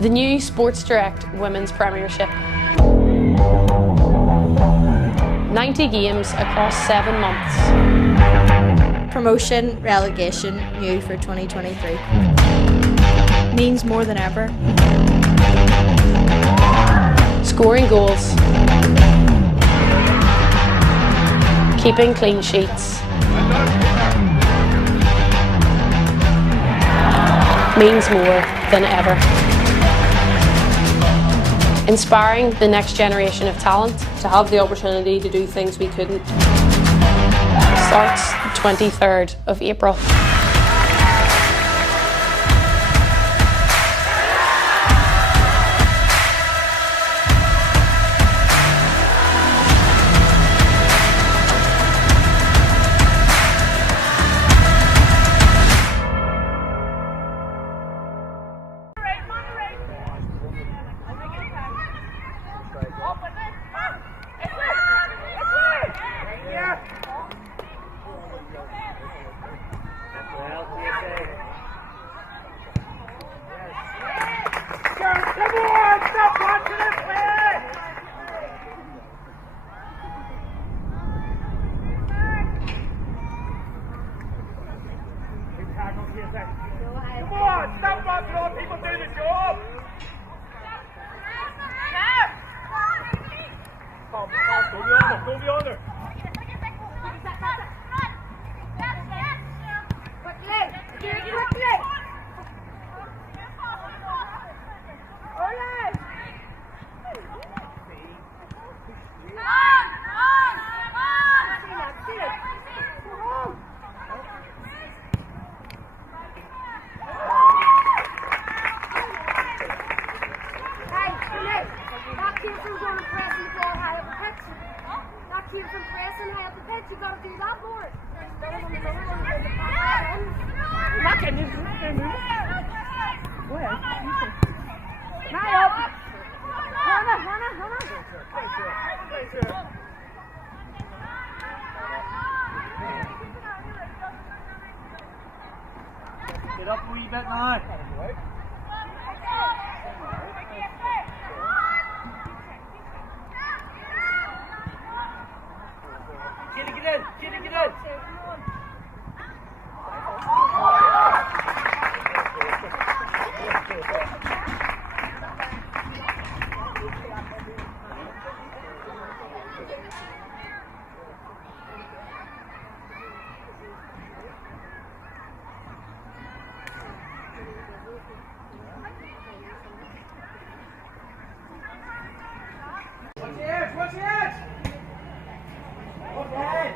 The new Sports Direct Women's Premiership. 90 games across 7 months. Promotion, relegation, new for 2023. Means more than ever. Scoring goals. Keeping clean sheets. Means more than ever. Inspiring the next generation of talent to have the opportunity to do things we couldn't. Starts the 23rd of April. Get up a wee bit now. Get in. Watch the edge! Okay.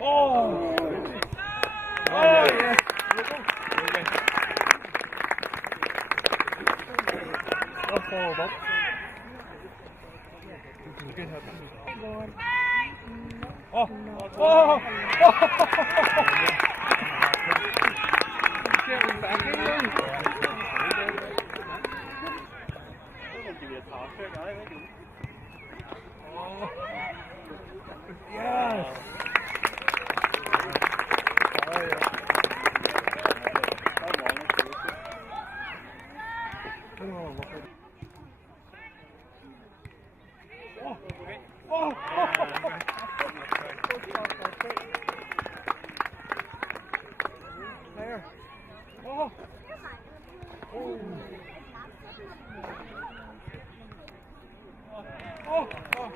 Oh! Oh, yes! Forward up. Oh! Oh! Getting back in there. Give you a toss check, I think. Oh! Yes! Oh, yeah. There. Oh. Oh. Oh. Oh.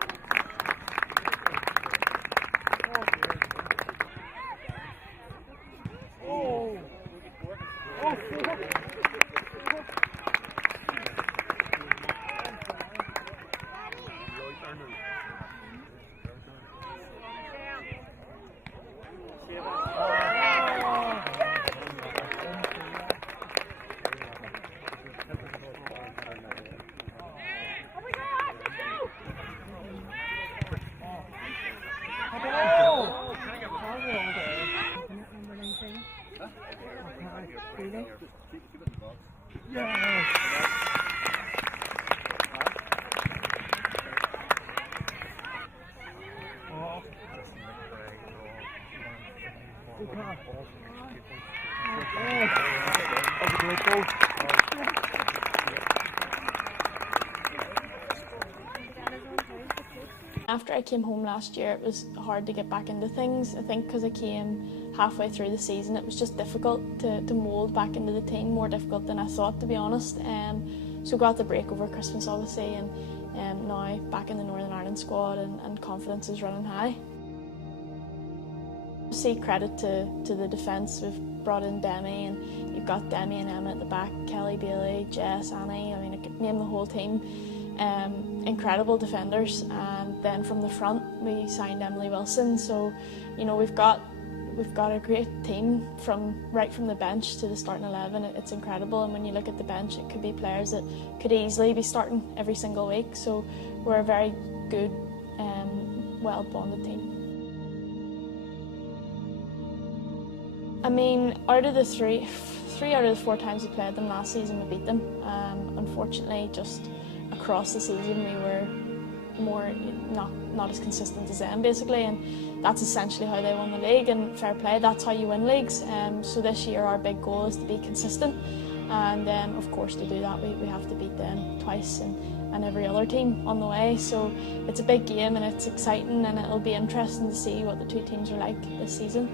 Oh. Oh. Yes. Oh. After I came home last year, it was hard to get back into things. I think because I came halfway through the season, it was just difficult to mould back into the team, more difficult than I thought, to be honest. So got the break over Christmas, obviously, and now back in the Northern Ireland squad, and confidence is running high. See credit to the defence. We've brought in Demi, and you've got Demi and Emma at the back, Kelly, Bailey, Jess, Annie. I mean, I could name the whole team. Incredible defenders, and then from the front we signed Emily Wilson. So, you know, we've got a great team right from the bench to the starting 11. It's incredible, and when you look at the bench, it could be players that could easily be starting every single week. So we're a very good, well-bonded team. I mean, out of the three out of the 4 times we played them last season, we beat them. Unfortunately, just across the season we were more not as consistent as them, basically, and that's essentially how they won the league, and fair play, that's how you win leagues. So this year our big goal is to be consistent, and of course to do that we have to beat them twice and every other team on the way. So it's a big game and it's exciting, and it'll be interesting to see what the two teams are like this season.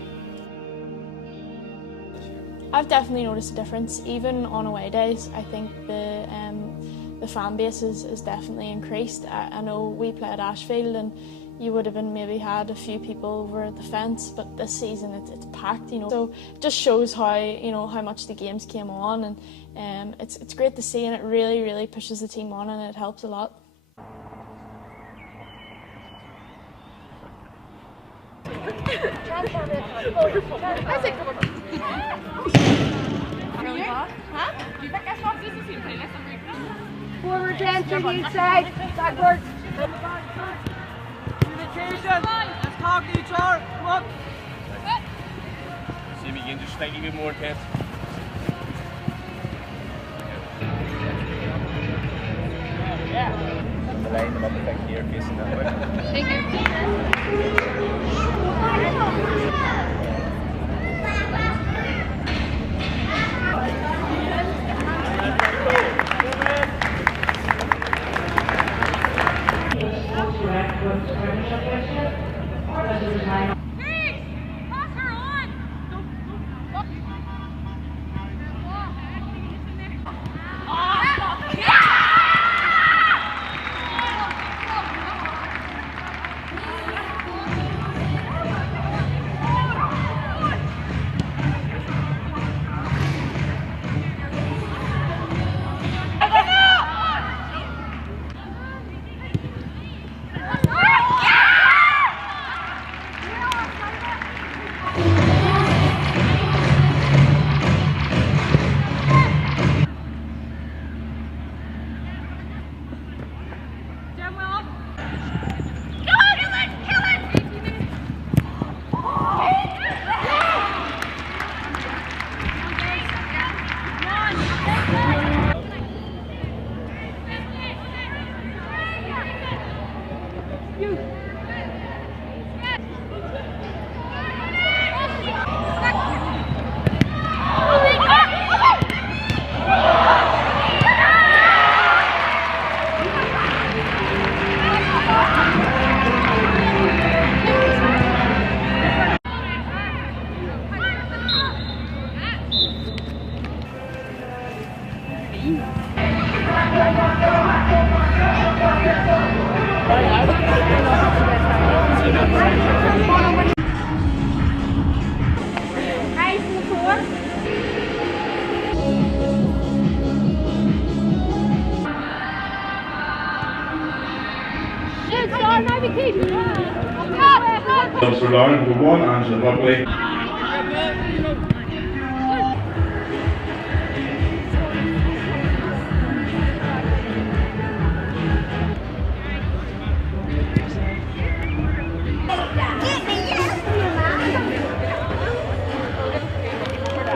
I've definitely noticed a difference, even on away days. I think the fan base is definitely increased. I know we play at Ashfield, and you would have maybe had a few people over the fence, but this season it's packed, you know. So it just shows how much the games came on, and it's great to see, and it really pushes the team on, and it helps a lot. Forward 10 to the inside, backwards. Communication! Let's talk to each other. Come on. See me again, just slightly bit more intense. The line them up the back here, facing that way. Thank you. For Lauren, number 1, Angela Buckley.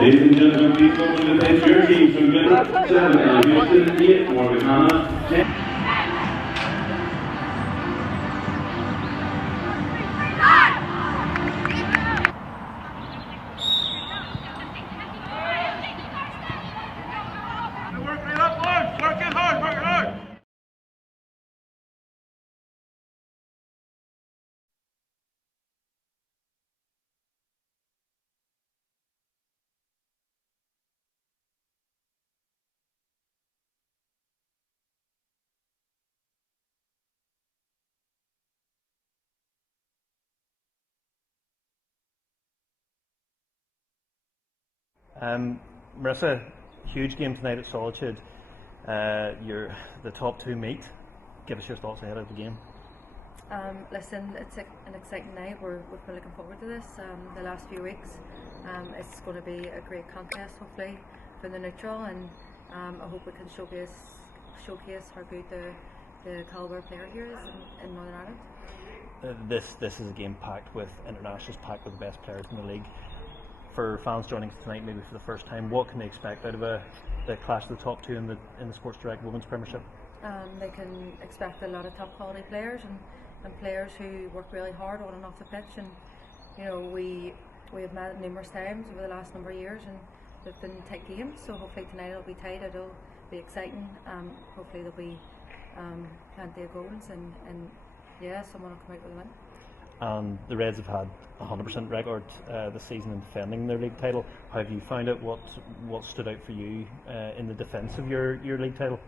Ladies and gentlemen, please welcome to the next year team from Glentoran 7 and Houston 8, Morgana 10. Marissa, huge game tonight at Solitude. You're the top two meet. Give us your thoughts ahead of the game. Listen, it's an exciting night. We've been looking forward to this the last few weeks. It's going to be a great contest, hopefully, for the neutral, and I hope we can showcase how good the calibre player here is in Northern Ireland. This is a game packed with internationals, packed with the best players in the league. For fans joining us tonight, maybe for the first time, what can they expect out of the clash of the top two in the Sports Direct Women's Premiership? They can expect a lot of top quality players and players who work really hard on and off the pitch. And you know, we have met numerous times over the last number of years, and they've been tight games. So hopefully tonight it'll be tight. It'll be exciting. Hopefully there'll be plenty of goals, and yeah, someone will come out with a win. And the Reds have had a 100% record this season in defending their league title. How have you found it? What stood out for you in the defence of your league title?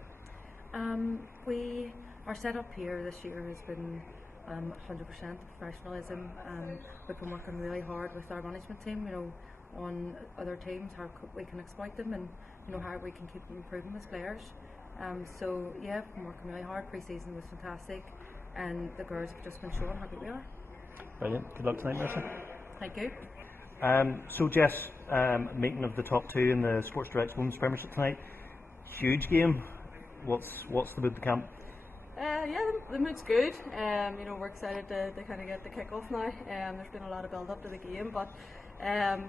Our setup here this year has been 100% professionalism. We've been working really hard with our management team, you know, on other teams, how we can exploit them, and you know, how we can keep them improving as players. So yeah, we've been working really hard. Pre-season was fantastic, and the girls have just been showing how good we are. Brilliant. Good luck tonight, Marissa. Thank you. So Jess, meeting of the top two in the Sports Direct Women's Premiership tonight. Huge game. What's the mood of the camp? Yeah, the mood's good. You know, we're excited to kind of get the kickoff now. There's been a lot of build up to the game, but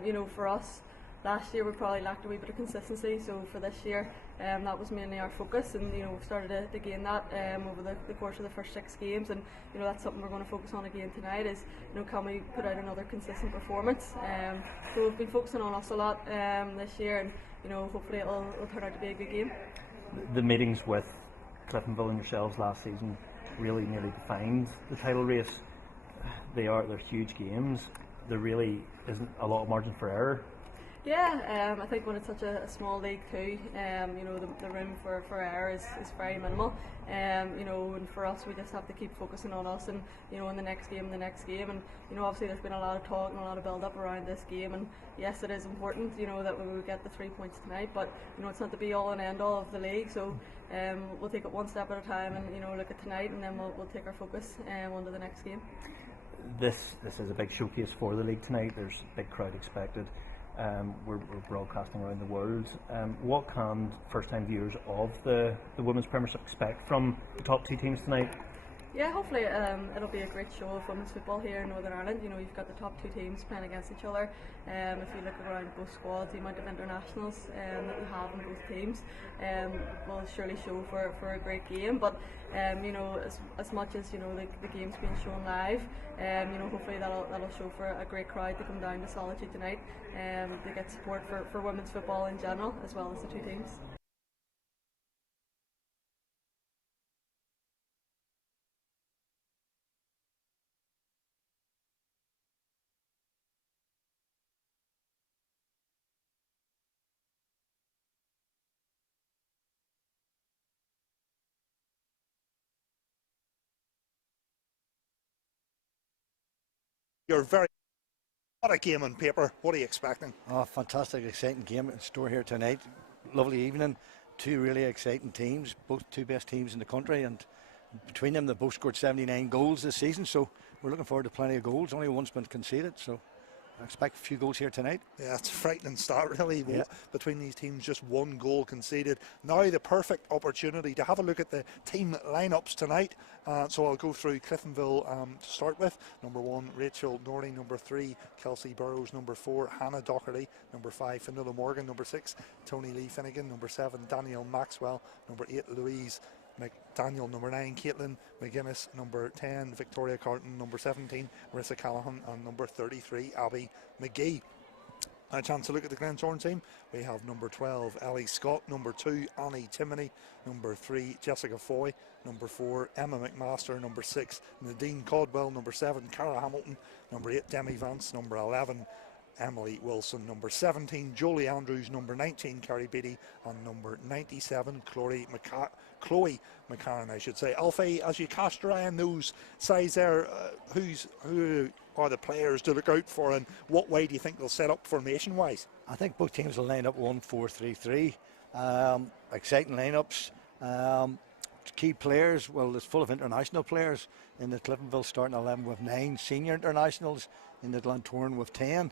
you know, for us, last year we probably lacked a wee bit of consistency. So for this year, that was mainly our focus, and you know, we've started to gain that over the course of the first 6 games, and you know, that's something we're going to focus on again tonight. Is, you know, can we put out another consistent performance? So we've been focusing on us a lot this year, and you know, hopefully it'll turn out to be a good game. The meetings with Cliftonville and yourselves last season really nearly defined the title race. They're huge games. There really isn't a lot of margin for error. Yeah, I think when it's such a small league too, you know, the room for error is very minimal. You know, and for us, we just have to keep focusing on us, and you know, in the next game, and you know, obviously there's been a lot of talk and a lot of build up around this game, and yes, it is important, you know, that we will get the 3 points tonight, but you know, it's not the be all and end all of the league. So we'll take it one step at a time, and you know, look at tonight, and then we'll take our focus onto the next game. This is a big showcase for the league tonight. There's a big crowd expected. We're broadcasting around the world. What can first-time viewers of the Women's Premiership expect from the top 2 teams tonight? Yeah, hopefully it'll be a great show of women's football here in Northern Ireland. You know, you've got the top two teams playing against each other. If you look around both squads, the amount of internationals that we have in both teams will surely show for a great game. But you know, as much as, you know, the game's being shown live, you know, hopefully that'll show for a great crowd to come down to Solitude tonight to get support for women's football in general, as well as the two teams. You're very what a game on paper. What are you expecting? Oh, fantastic, exciting game in store here tonight. Lovely evening. Two really exciting teams, both two best teams in the country, and between them they both scored 79 goals this season, so we're looking forward to plenty of goals. Only one's been conceded, so I expect a few goals here tonight. Yeah, it's a frightening start really. Yeah. Between these teams, just one goal conceded. Now the perfect opportunity to have a look at the team lineups tonight. So I'll go through Cliftonville to start with. Number 1, Rachel Norley. Number 3, Kelsey Burrows. Number 4, Hannah Docherty. Number 5, Fionnuala Morgan. Number 6, Tony Lee Finnegan. Number 7, Danielle Maxwell. Number 8, Louise McDaniel. Number 9, Caitlin McGuinness. Number 10, Victoria Carton. Number 17, Marissa Callahan. And number 33, Abby McGee. A chance to look at the Glentoran team. We have number 12, Ellie Scott. Number 2, Annie Timoney. Number 3, Jessica Foy. Number 4, Emma McMaster. Number 6, Nadine Caldwell. Number 7, Cara Hamilton. Number 8, Demi Vance. Number 11, Emily Wilson. Number 17, Jolie Andrews. Number 19, Carrie Beattie. And number 97, Chloe McCarran, I should say. Alfie, as you cast your eye on those sides there, who are the players to look out for, and what way do you think they'll set up formation wise? I think both teams will line up 1-4-3-3. Exciting lineups. Key players, well, it's full of international players. In the Cliftonville starting 11 with 9 senior internationals, in the Glentoran with 10.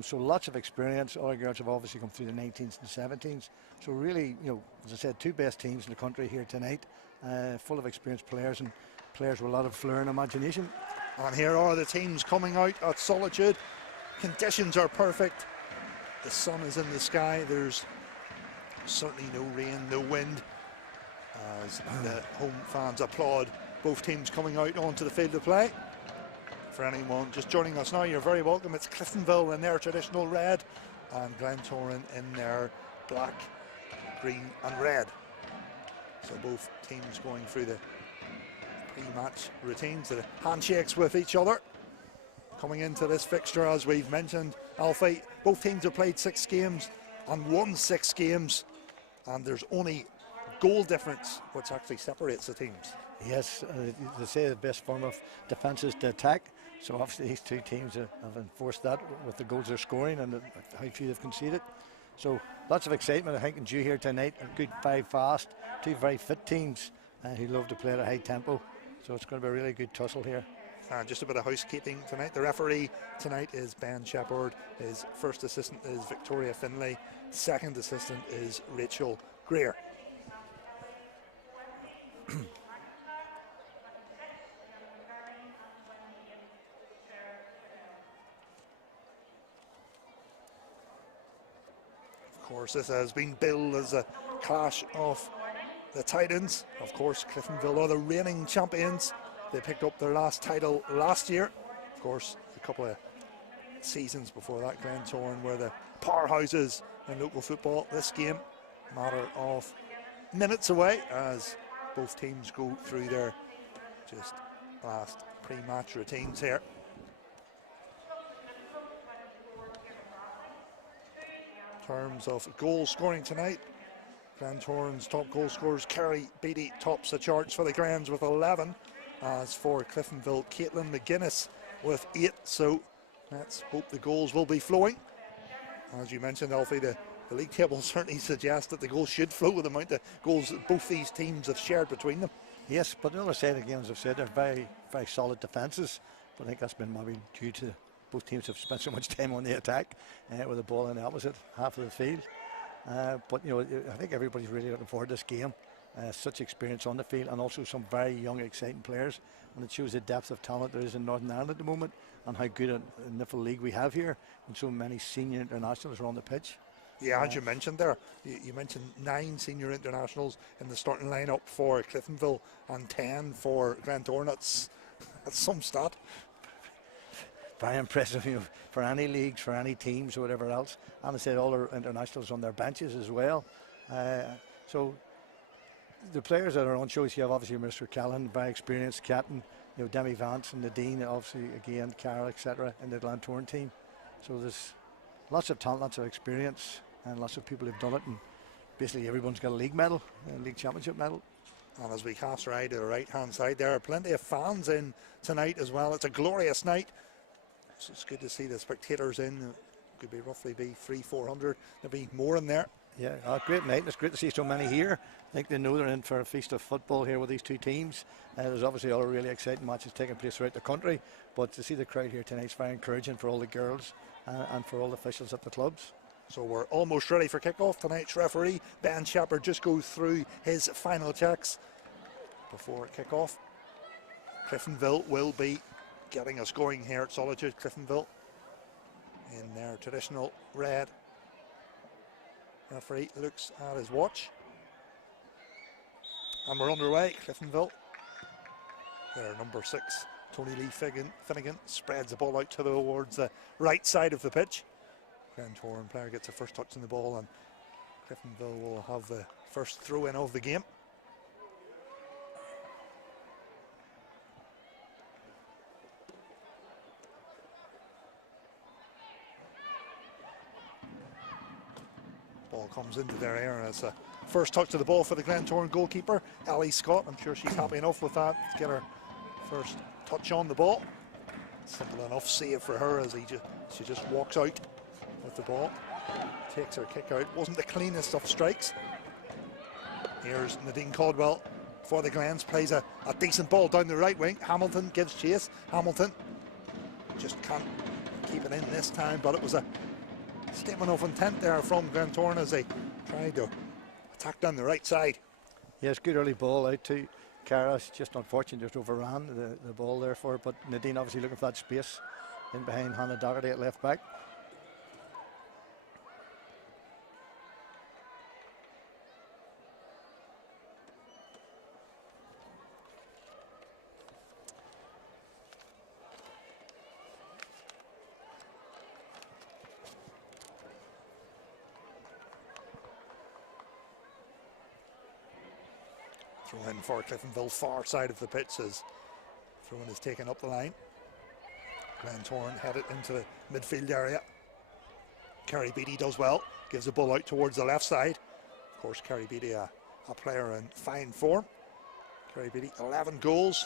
So lots of experience. All our girls have obviously come through the 19s and 17s. So really, you know, as I said, two best teams in the country here tonight, full of experienced players, and players with a lot of flair and imagination. And here are the teams coming out at Solitude. Conditions are perfect. The sun is in the sky. There's certainly no rain, no wind, as the home fans applaud both teams coming out onto the field of play. For anyone just joining us now, you're very welcome. It's Cliftonville in their traditional red and Glentoran in their black, green and red. So both teams going through the pre-match routines, the handshakes with each other. Coming into this fixture, as we've mentioned, Alfie, both teams have played 6 games and won 6 games, and there's only goal difference which actually separates the teams. Yes, they say the best form of defence is to attack, so obviously these two teams have enforced that with the goals they're scoring and how few they've conceded. So lots of excitement, I think, in due here tonight. A good 5 fast, 2 very fit teams who love to play at a high tempo, so it's going to be a really good tussle here. Just a bit of housekeeping tonight. The referee tonight is Ben Shepherd. His first assistant is Victoria Finlay. Second assistant is Rachel Greer. Of course, this has been billed as a clash of the Titans. Of course, Cliftonville are the reigning champions. They picked up their last title last year. Of course, a couple of seasons before that, Glentoran were the powerhouses in local football. This game, a matter of minutes away as both teams go through their just last pre-match routines here. In terms of goal scoring tonight, Glentoran's top goal scorers, Carrie Beattie tops the charts for the Glens with 11. As for Cliftonville, Caitlin McGuinness with 8. So let's hope the goals will be flowing. As you mentioned, Alfie, the league table certainly suggests that the goals should flow with the amount of goals that both these teams have shared between them. Yes, but the other side again, as I've said, they're very, very solid defences. But I think that's been maybe due to both teams have spent so much time on the attack with the ball in the opposite half of the field. But you know, I think everybody's really looking forward to this game. such experience on the field, and also some very young, exciting players. And it shows the depth of talent there is in Northern Ireland at the moment, and how good a NIFL league we have here, and so many senior internationals are on the pitch. Yeah, as you mentioned there, you mentioned 9 senior internationals in the starting lineup for Cliftonville and 10 for Glentoran. That's some stat. Very impressive, you know, for any leagues, for any teams or whatever else. And I said all our internationals on their benches as well. So the players that are on shows, you have obviously Mr. Callan, very experienced captain, you know, Demi Vance and Nadine, obviously again, Cara, etc. in the Glentoran team. So there's lots of talent, lots of experience, and lots of people who've done it, and basically everyone's got a league medal, a league championship medal. And as we cast our eye to the right hand side, there are plenty of fans in tonight as well. It's a glorious night, so it's good to see the spectators in. Could be roughly 300-400, there'll be more in there. Yeah, great night, and it's great to see so many here. I think they know they're in for a feast of football here with these two teams. There's obviously other really exciting matches taking place throughout the country, but to see the crowd here tonight is very encouraging for all the girls and for all the officials at the clubs. So we're almost ready for kickoff. Tonight's referee, Ben Shepherd, just goes through his final checks before kickoff. Cliftonville will be getting us going here at Solitude. Cliftonville in their traditional red. Referee looks at his watch. And we're underway. Cliftonville. Their number 6, Tony Lee Finnegan, spreads the ball out towards the right side of the pitch. Glentoran player gets a first touch on the ball, and Cliftonville will have the first throw in of the game. Ball comes into their area, and it's a first touch to the ball for the Glentoran goalkeeper, Ellie Scott. I'm sure she's happy enough with that to get her first touch on the ball. Simple enough save for her as she just walks out with the ball, takes her kick out. Wasn't the cleanest of strikes. Here's Nadine Caldwell for the Glens, plays a decent ball down the right wing. Hamilton gives chase. Hamilton just can't keep it in this time, but it was a statement of intent there from Glentoran as they tried to attack down the right side. Yes, good early ball out to Cara. Just unfortunate, just overran the ball there for her, but Nadine obviously looking for that space in behind Hannah Doherty at left back. Throw in for Cliftonville, far side of the pitch as throw-in is taken up the line. Glentoran headed into the midfield area. Kerry Beattie does well, gives the ball out towards the left side. Of course, Kerry Beattie, a player in fine form. Kerry Beattie, 11 goals.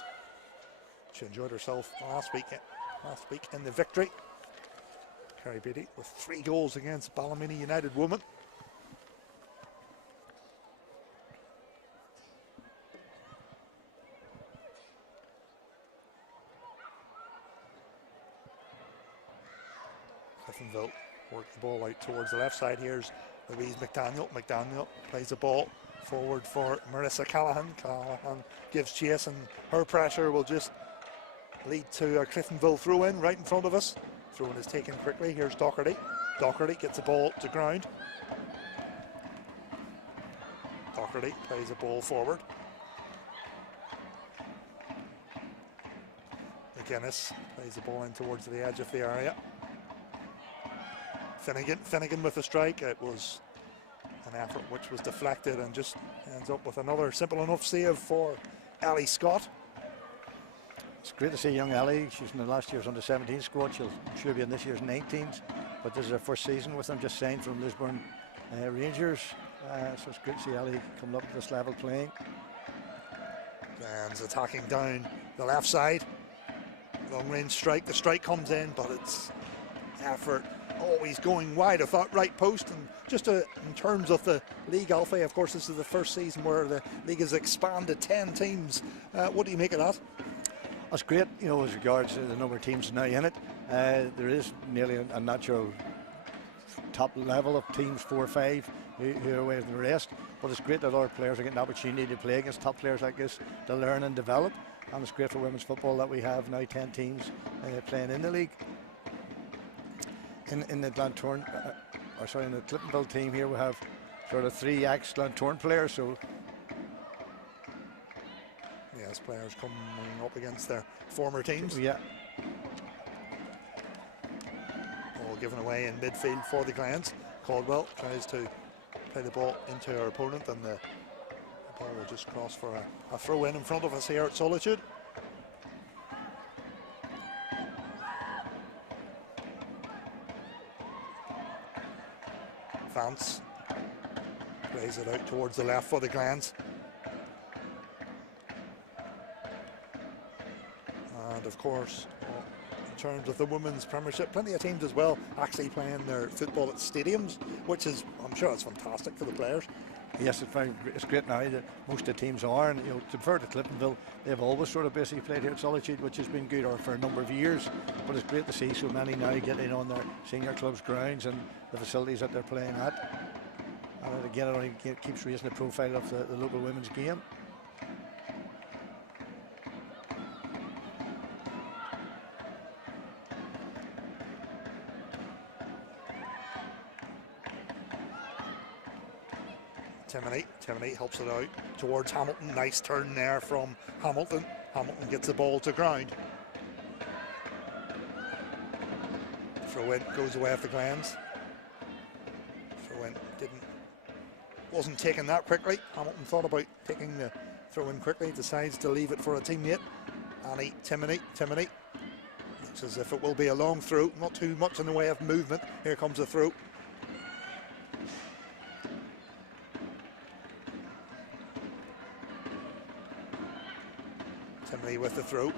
She enjoyed herself last week in the victory. Kerry Beattie with 3 goals against Ballymena United Women. Cliftonville work the ball out towards the left side. Here's Louise McDaniel. McDaniel plays the ball forward for Marissa Callahan. Callahan gives chase, and her pressure will just lead to a Cliftonville throw-in right in front of us. Throw-in is taken quickly. Here's Doherty. Doherty gets the ball to ground. Doherty plays the ball forward. McGuinness plays the ball in towards the edge of the area. Finnegan with a strike. It was an effort which was deflected and just ends up with another simple enough save for Ellie Scott. It's great to see young Ellie. She's in the last year's under-17 squad. She'll be in this year's 19s, but this is her first season with them, just signed from Lisburn Rangers. So it's great to see Ellie coming up to this level playing. Glens attacking down the left side. Long range strike. The strike comes in, but it's effort always going wide of that right post. And just in terms of the league, Alfie, of course, this is the first season where the league has expanded 10 teams. What do you make of that? That's great, you know, as regards to the number of teams now in it. There is nearly a natural top level of teams, 4 or 5, who are away from the rest. But it's great that our players are getting the opportunity to play against top players like this, to learn and develop. And it's great for women's football that we have now 10 teams playing in the league. In the Glentoran, in the Cliftonville team here, we have sort of 3 ex-Glentoran players. So yes, players coming up against their former teams. Yeah. Ball given away in midfield for the Glens. Caldwell tries to play the ball into her opponent, and the ball will just cross for a throw in front of us here at Solitude. Vance plays it out towards the left for the Glens. And of course, in terms of the women's Premiership, plenty of teams as well actually playing their football at stadiums, which is, I'm sure it's fantastic for the players. Yes, it's great now that most of the teams are, and to prefer to Cliftonville, they've always sort of basically played here at Solitude, which has been good for a number of years. But it's great to see so many now getting on their senior clubs' grounds and the facilities that they're playing at. And again, it only keeps raising the profile of the local women's game. Timoney helps it out towards Hamilton. Nice turn there from Hamilton. Hamilton gets the ball to ground. Throw in goes away off the Glens. Throw in wasn't taken that quickly. Hamilton thought about taking the throw in quickly, decides to leave it for a teammate. Annie Timoney. Looks as if it will be a long throw, not too much in the way of movement. Here comes the throw. Timoney with the throw,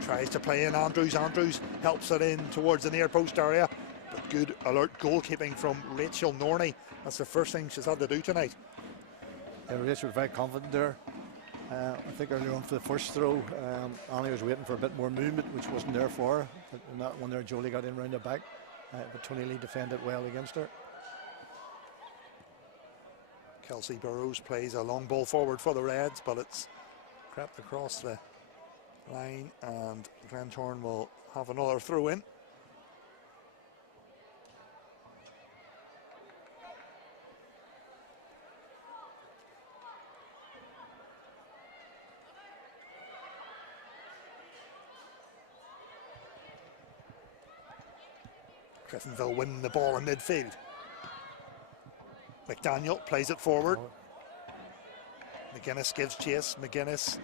tries to play in Andrews. Andrews helps it in towards the near post area, but good alert goalkeeping from Rachel Norney. That's the first thing she's had to do tonight. Yeah, Rachel was very confident there. I think earlier on for the first throw, Annie was waiting for a bit more movement, which wasn't there for her. But in that one there, Jolie got in round the back, but Tony Lee defended well against her. Kelsey Burrows plays a long ball forward for the Reds, but it's crept across the line, and Glentoran will have another throw in. Cliftonville win the ball in midfield. McDaniel plays it forward. McGuinness gives chase. McGuinness,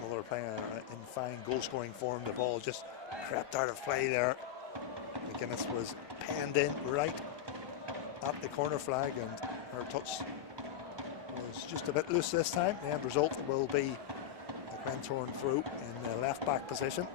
another player in fine goal-scoring form. The ball just crept out of play there. McGuinness was penned in right at the corner flag, and her touch was just a bit loose this time. The end result will be a Glentoran throw in the left-back position.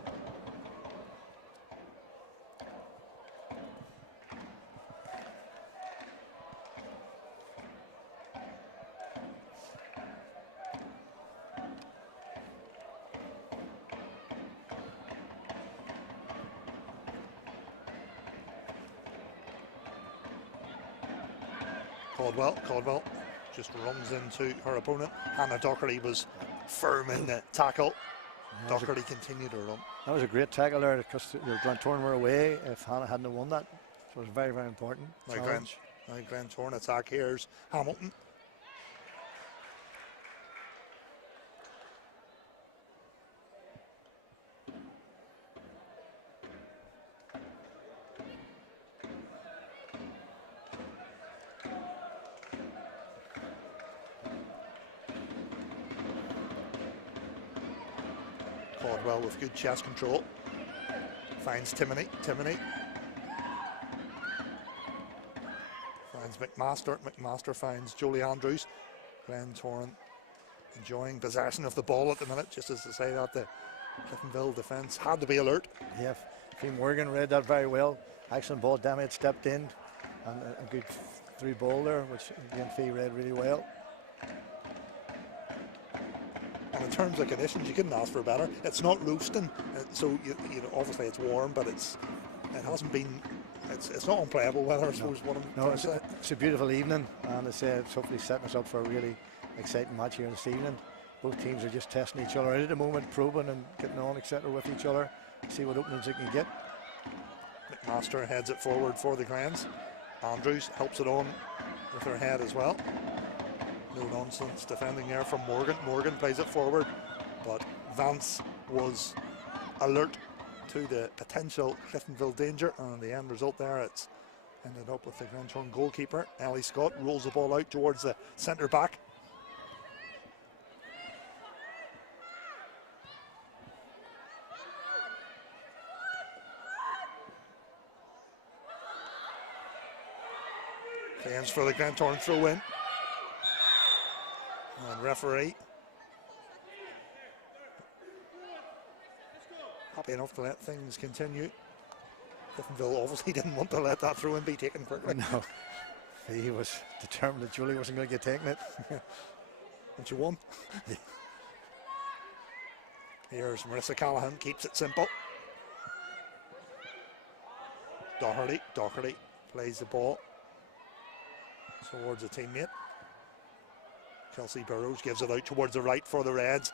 Caldwell just runs into her opponent. Hannah Docherty was firm in the tackle. Docherty continued her run. That was a great tackle there, because Glentoran were away. If Hannah hadn't won that, so it was very, very important. Now Glentoran attack. Here's Hamilton. Caldwell with good chest control. Finds Timoney. Finds McMaster. McMaster finds Jolie Andrews. Glentoran enjoying possession of the ball at the minute, just as to say that the Cliftonville defence had to be alert. Yeah, Fee Morgan read that very well. Excellent ball. Demi had stepped in, and a good through ball there, which again Fee read really well. And in terms of conditions, you couldn't ask for better. It's not roasting, so you know, obviously it's warm, but it hasn't been it's not unplayable weather, I suppose. No, it's a beautiful evening, and it's hopefully setting us up for a really exciting match here this evening. Both teams are just testing each other out at the moment, probing and getting on, etc. with each other, see what openings they can get. McMaster heads it forward for the Glens. Andrews helps it on with her head as well. No nonsense defending there from Morgan. Morgan plays it forward, but Vance was alert to the potential Cliftonville danger, and the end result there, it's ended up with the Glentoran goalkeeper. Ellie Scott rolls the ball out towards the centre back. Plans for the Glentoran throw in. And referee happy enough to let things continue. Cliftonville obviously didn't want to let that throw in be taken quickly. No, he was determined that Julie wasn't going to get taken it. And she won. Here's Marissa Callahan, keeps it simple. Doherty plays the ball towards a teammate. Kelsey Burrows gives it out towards the right for the Reds.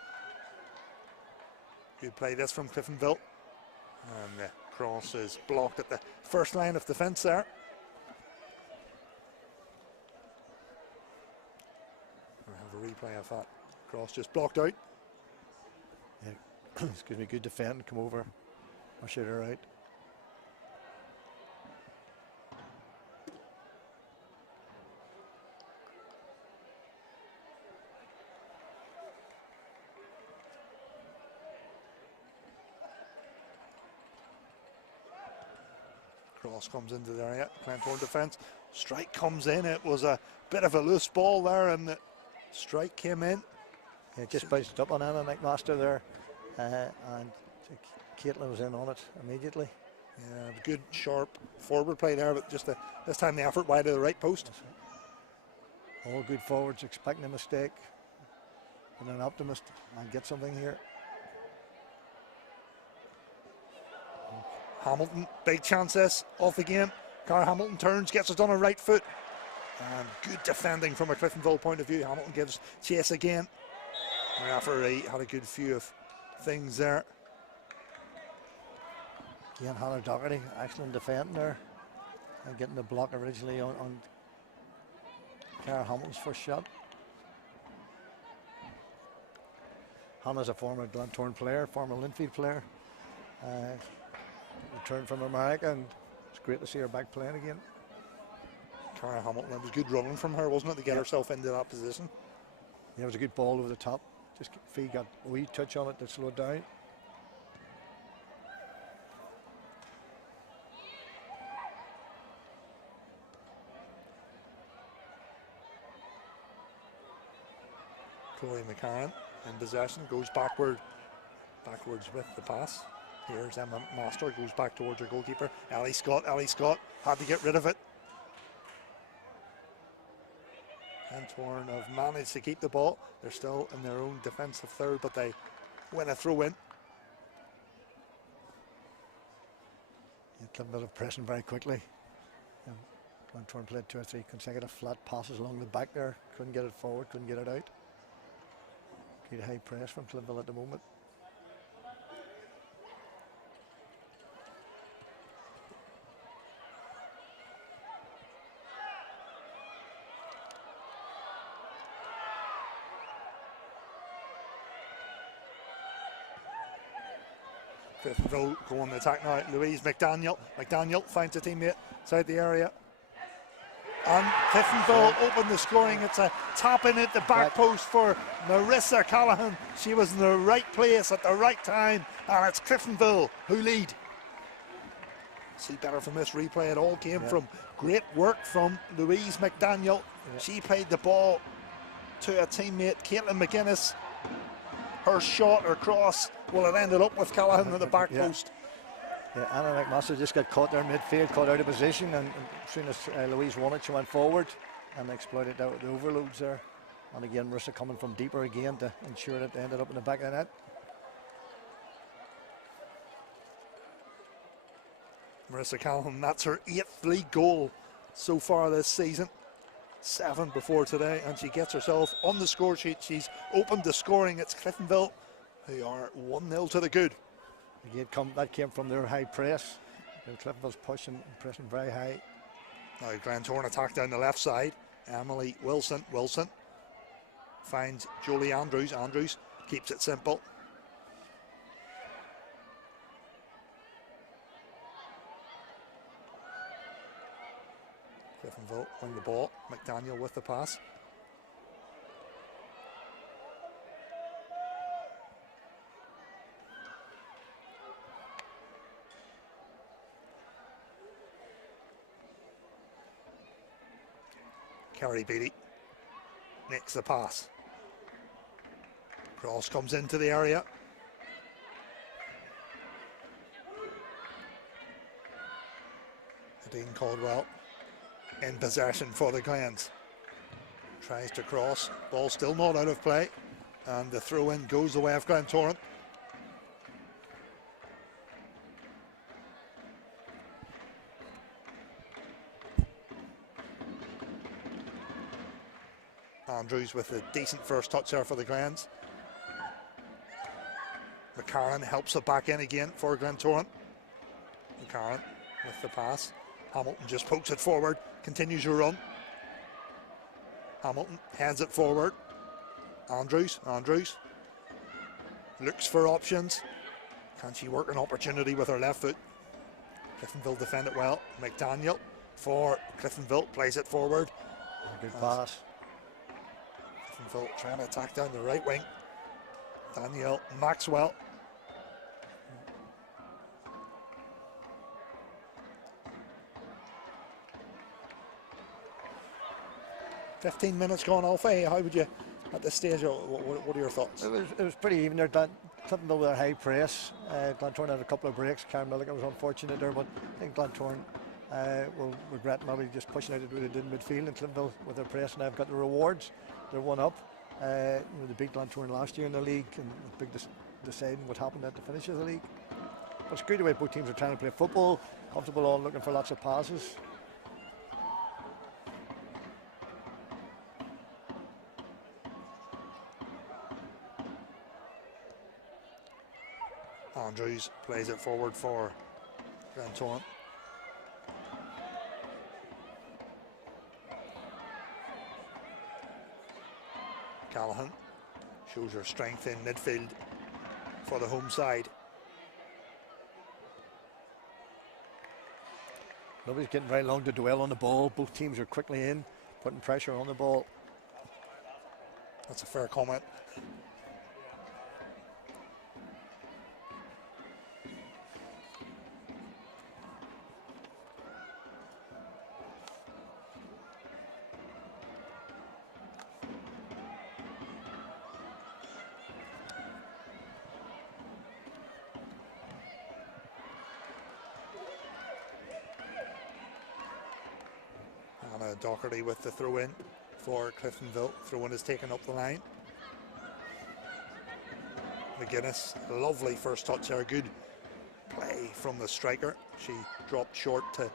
Good play this from Cliftonville. And the cross is blocked at the first line of defence there. We'll have a replay of that cross just blocked out. Yeah. Excuse me, good defend, come over, rush it out. Cross comes into the area, Glentoran defence. Strike comes in, it was a bit of a loose ball there, and the strike came in. Yeah, just bounced up on Anna McMaster there, and Caitlin was in on it immediately. Yeah, good sharp forward play there, but just this time the effort wide of the right post. All good forwards expecting a mistake, and an optimist and get something here. Hamilton, big chance this, off the game. Cara Hamilton turns, gets it on her right foot. And good defending from a Cliftonville point of view. Hamilton gives chase again. The referee had a good view of things there. Again, Hannah Doherty, excellent defending there. And getting the block originally on Cara Hamilton's first shot. Hannah's a former Glentoran player, former Linfield player. Returned from America, and it's great to see her back playing again. Cara Hamilton, it was good running from her, wasn't it, to get herself into that position? Yeah, it was a good ball over the top. Just Fee got a wee touch on it to slow it down. Chloe McCarran in possession, goes backwards with the pass. Here's Emma Master, goes back towards her goalkeeper. Ellie Scott had to get rid of it. Glentoran have managed to keep the ball. They're still in their own defensive third, but they win a throw in. Cliftonville have pressing very quickly. Glentoran played 2 or 3 consecutive flat passes along the back there. Couldn't get it forward, couldn't get it out. Good high press from Cliftonville at the moment. Cliftonville go on the attack now. Louise McDaniel finds a teammate inside the area. And Cliftonville open the scoring. It's a tap in at the back post for Marissa Callahan. She was in the right place at the right time, and it's Cliftonville who lead. See better from this replay. It all came from great work from Louise McDaniel. She played the ball to a teammate, Caitlin McGuinness. Her shot, her cross, well, it ended up with Callahan at the back post. Yeah, Anna McMaster just got caught there in midfield, caught out of position, and as soon as Louise won it, she went forward and exploited out the overloads there. And again, Marissa coming from deeper again to ensure that they ended up in the back of the net. Marissa Callahan, that's her 8th league goal so far this season. 7 before today, and she gets herself on the score sheet. She's opened the scoring. It's Cliftonville, who are 1-0 to the good. Again, that came from their high press. And Cliftonville's pushing, pressing very high. Now Glentoran attack down the left side. Emily Wilson finds Jolie Andrews. Andrews keeps it simple. Cliftonville win the ball. McDaniel with the pass. Kerry Beattie makes the pass. Cross comes into the area. Dean Caldwell in possession for the Glens. Tries to cross, ball still not out of play, and the throw in goes the way of Glentoran. Andrews with a decent first touch there for the Glens. McCarran helps it back in again for Glentoran. McCarran with the pass. Hamilton just pokes it forward, continues your run. Hamilton heads it forward. Andrews looks for options. Can she work an opportunity with her left foot? Cliftonville defend it well. McDaniel for Cliftonville plays it forward. Good pass. Cliftonville trying to attack down the right wing. Danielle Maxwell. "15 minutes gone off. Hey, how would you, at this stage, what are your thoughts?" It was pretty even there. Cliftonville with a high press. Glentoran had a couple of breaks. Karen Milligan was unfortunate there, but I think Glentoran will regret maybe just pushing out what they did in midfield. And Cliftonville with their press now have got the rewards. They're 1-up. They beat Glentoran last year in the league, and big deciding what happened at the finish of the league. But it's great the way both teams are trying to play football, comfortable on, looking for lots of passes. Andrews plays it forward for Glentoran. Callahan shows her strength in midfield for the home side. Nobody's getting very long to dwell on the ball. Both teams are quickly in, putting pressure on the ball. That's a fair comment. Doherty with the throw in for Cliftonville. Throw in is taken up the line. McGuinness, lovely first touch there. Good play from the striker. She dropped short to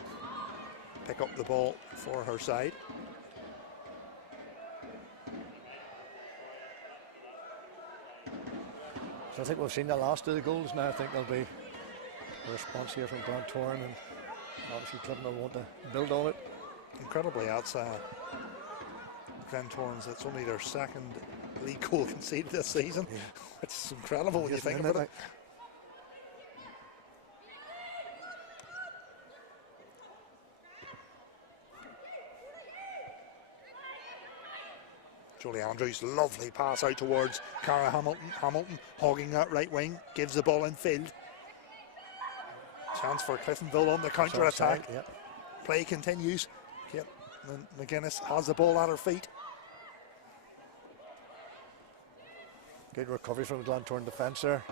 pick up the ball for her side. So I think we've seen the last of the goals now. I think there'll be a response here from Glentoran, and obviously Cliftonville want to build on it. Incredibly, that's Glentoran's. It's only their second league goal conceded this season. Yeah. It's incredible when you think about it. Jolie Andrews, lovely pass out towards Cara Hamilton. Hamilton hogging that right wing, gives the ball in field. Chance for Cliftonville on the counter attack. Yep. Play continues. Yep. And McGuinness has the ball at her feet. Good recovery from the Glentoran defence there.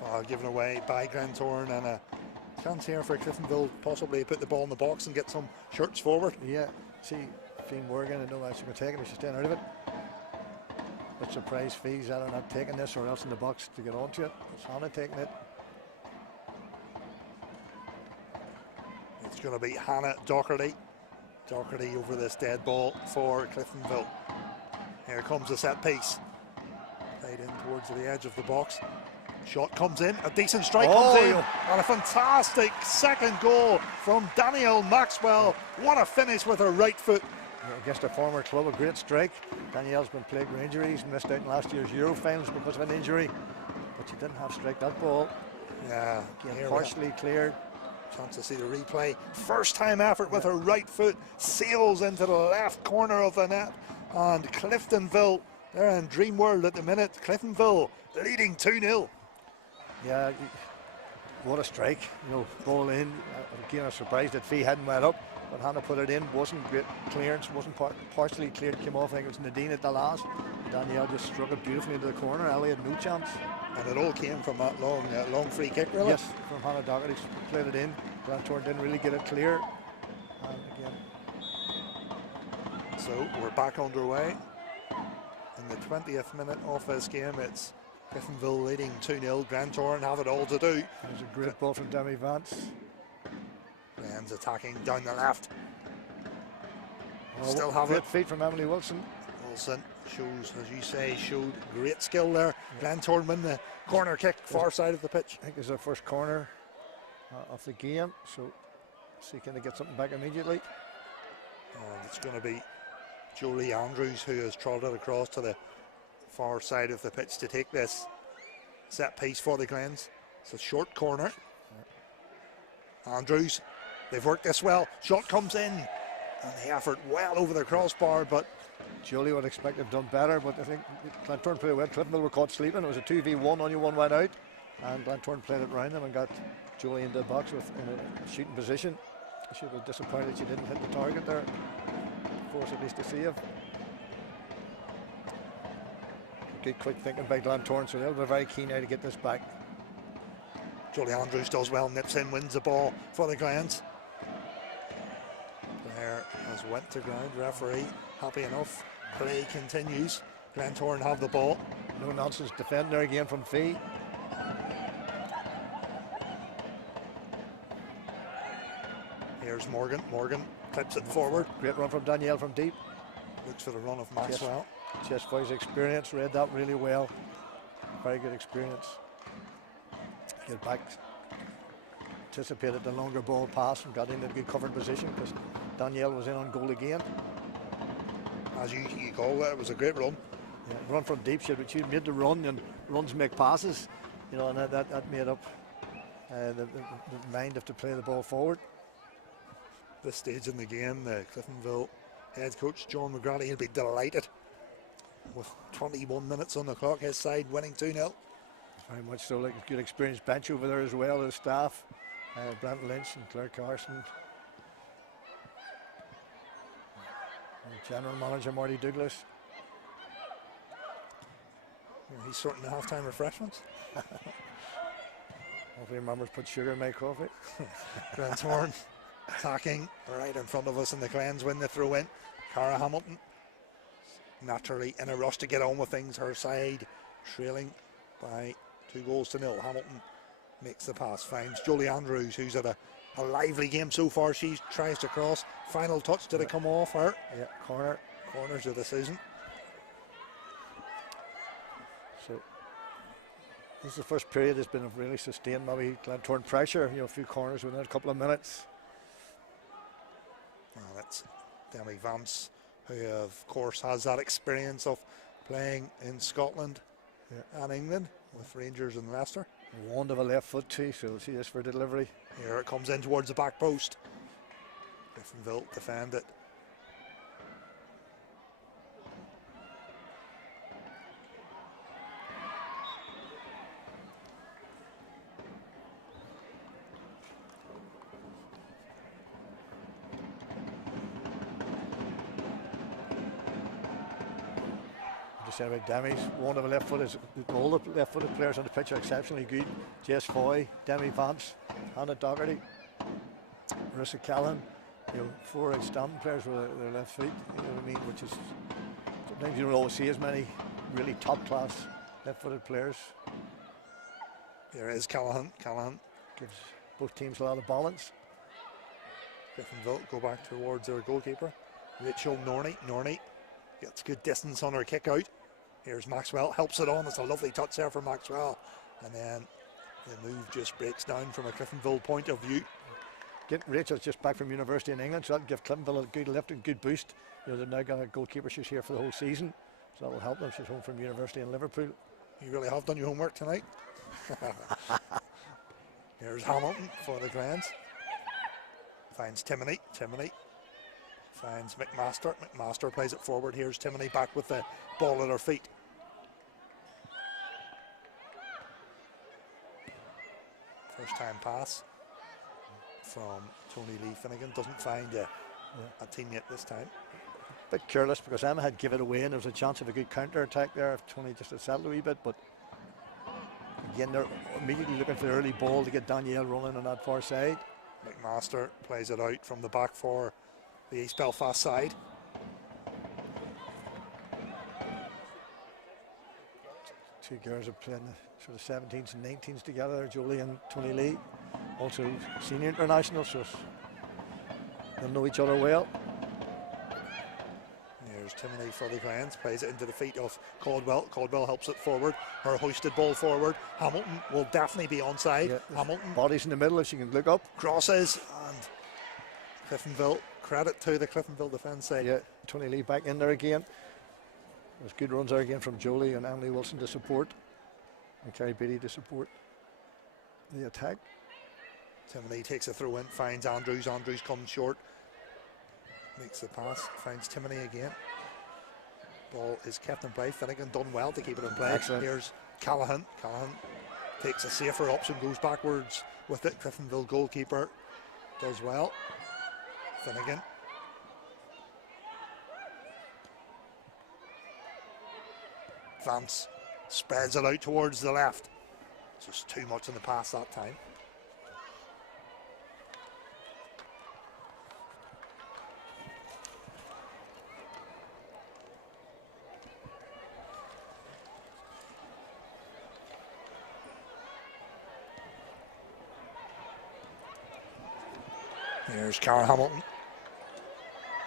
Foul given away by Glentoran, and a chance here for Cliftonville possibly to put the ball in the box and get some shirts forward. Yeah, see, Fee Morgan, I know that's going to take it, but she's staying out of it. But surprise fees that are not taking this or else in the box to get onto it. It's Hannah taking it. It's going to be Hannah Doherty. Doherty over this dead ball for Cliftonville. Here comes the set piece. Played in towards the edge of the box. Shot comes in, a decent strike comes in, and a fantastic second goal from Danielle Maxwell. What a finish with her right foot. Against her former club, a great strike. Danielle's been plagued with injuries, missed out in last year's Euro finals because of an injury, but she didn't have strike that ball. Yeah, partially cleared. Chance to see the replay. First time effort with her right foot, sails into the left corner of the net, and Cliftonville, they're in dream world at the minute. Cliftonville leading 2-0. Yeah, what a strike, you know, ball in. Again, I was surprised that Fee hadn't went up, but Hannah put it in. Wasn't great clearance, wasn't partially cleared, came off. I think it was Nadine at the last. Danielle just struck it beautifully into the corner. Ellie had no chance. And it all came from that long free kick, really? Yes, from Hannah Doherty. She played it in. Glentoran didn't really get it clear. And again. So we're back underway. In the 20th minute of this game, it's Cliftonville leading 2-0. Glentoran have it all to do. There's a great ball from Demi Vance. Glenn's attacking down the left. Oh, Still have great it. feet from Emily Wilson. Wilson shows, as you say, showed great skill there. Glentoran win the corner kick, far side of the pitch. I think it's their first corner of the game, so see can they get something back immediately. And it's going to be Jolie Andrews who has trotted across to the far side of the pitch to take this set piece for the Glens. It's a short corner. Andrews, they've worked this well. Shot comes in, and the effort well over the crossbar, but Jolie would expect to have done better, but I think Glentoran played well. Cliftonville were caught sleeping. It was a 2v1, only one went out, and Glentoran played it round them and got Jolie into the box in a shooting position. She was disappointed she didn't hit the target there. Force at least to save. Good quick thinking by Glentoran, so they'll be very keen now to get this back. Jolie Andrews does well, nips in, wins the ball for the Glens. Player has went to ground, referee happy enough. Play continues. Glentoran have the ball. No nonsense defending there again from Fee. Here's Morgan. Morgan clips it forward. Great run from Danielle from deep. Looks for the run of Maxwell. Chest Boy's experience, read that really well. Very good experience. Get back, anticipated the longer ball pass and got into a good covered position because Danielle was in on goal again. As you call that, it was a great run. Yeah, run from deep, she made the run, and runs make passes, you know, and that made up the mind of to play the ball forward. This stage in the game, the Cliftonville head coach John McGrady will be delighted with 21 minutes on the clock. His side winning 2-0. Very much so, like a good experienced bench over there as well as staff. Brent Lynch and Claire Carson. And General Manager Marty Douglas. He's sorting the half-time refreshments. Hopefully remembers to put sugar in my coffee. Glentoran attacking right in front of us, and the Glens win the throw in. Cara Hamilton naturally in a rush to get on with things. Her side trailing by 2-0. Hamilton makes the pass, finds Jolie Andrews, who's had a lively game so far. She tries to cross. Final touch, did it come off her? Yeah, corner. Corners of the season. So this is the first period that's been a really sustained, maybe Glentoran pressure, you know, a few corners within a couple of minutes. Well, that's Demi Vance, who of course has that experience of playing in Scotland and England with Rangers and Leicester. Wand of a left foot too, so we'll see this for delivery. Here it comes in towards the back post. Cliftonville defend it. said about Demi's, one of the left-footed, all the left-footed players on the pitch are exceptionally good. Jess Foy, Demi Vance, Hannah Doherty, Marissa Callan, 4 outstanding players with their left feet, you know what I mean, which is, sometimes you don't always see as many really top-class left-footed players. There is Callahan. Callahan gives both teams a lot of balance. Cliftonville go back towards their goalkeeper. Rachel Norney. Norney gets good distance on her kick out. Here's Maxwell, helps it on. It's a lovely touch there for Maxwell. And then the move just breaks down from a Cliftonville point of view. Rachel's just back from university in England, so that'll give Cliftonville a good lift and good boost. They've now got a goalkeeper, she's here for the whole season, so that'll help them. She's home from university in Liverpool. You really have done your homework tonight. Here's Hamilton for the Glens. Finds Timoney. Timoney finds McMaster. McMaster plays it forward. Here's Timoney back with the ball at her feet. First time pass from Tony Lee Finnegan. Doesn't find a teammate this time. Bit careless because Emma had given it away and there was a chance of a good counter attack there if Tony just had settled a wee bit, but again they're immediately looking for the early ball to get Danielle running on that far side. McMaster plays it out from the back for the East Belfast side. Two girls are playing the sort of 17s and 19s together, Jolie and Tony Lee, also senior internationals, so they'll know each other well. Here's Timoney for the Glens, plays it into the feet of Caldwell. Caldwell helps it forward, her hoisted ball forward. Hamilton will definitely be onside. Yeah, Hamilton. Bodies in the middle if she can look up. Crosses, and Cliftonville, credit to the Cliftonville defence side. Yeah, Tony Lee back in there again. There's good runs there again from Jolie and Emily Wilson to support, and Kerry Beatty to support the attack. Timoney takes a throw in, finds Andrews. Andrews comes short, makes the pass, finds Timoney again. Ball is kept in play. Finnegan done well to keep it in play. Excellent. Here's Callahan. Callahan takes a safer option, goes backwards with it. Cliftonville goalkeeper does well. Finnegan. Vance spreads it out towards the left. Just too much in the pass that time. Here's Cara Hamilton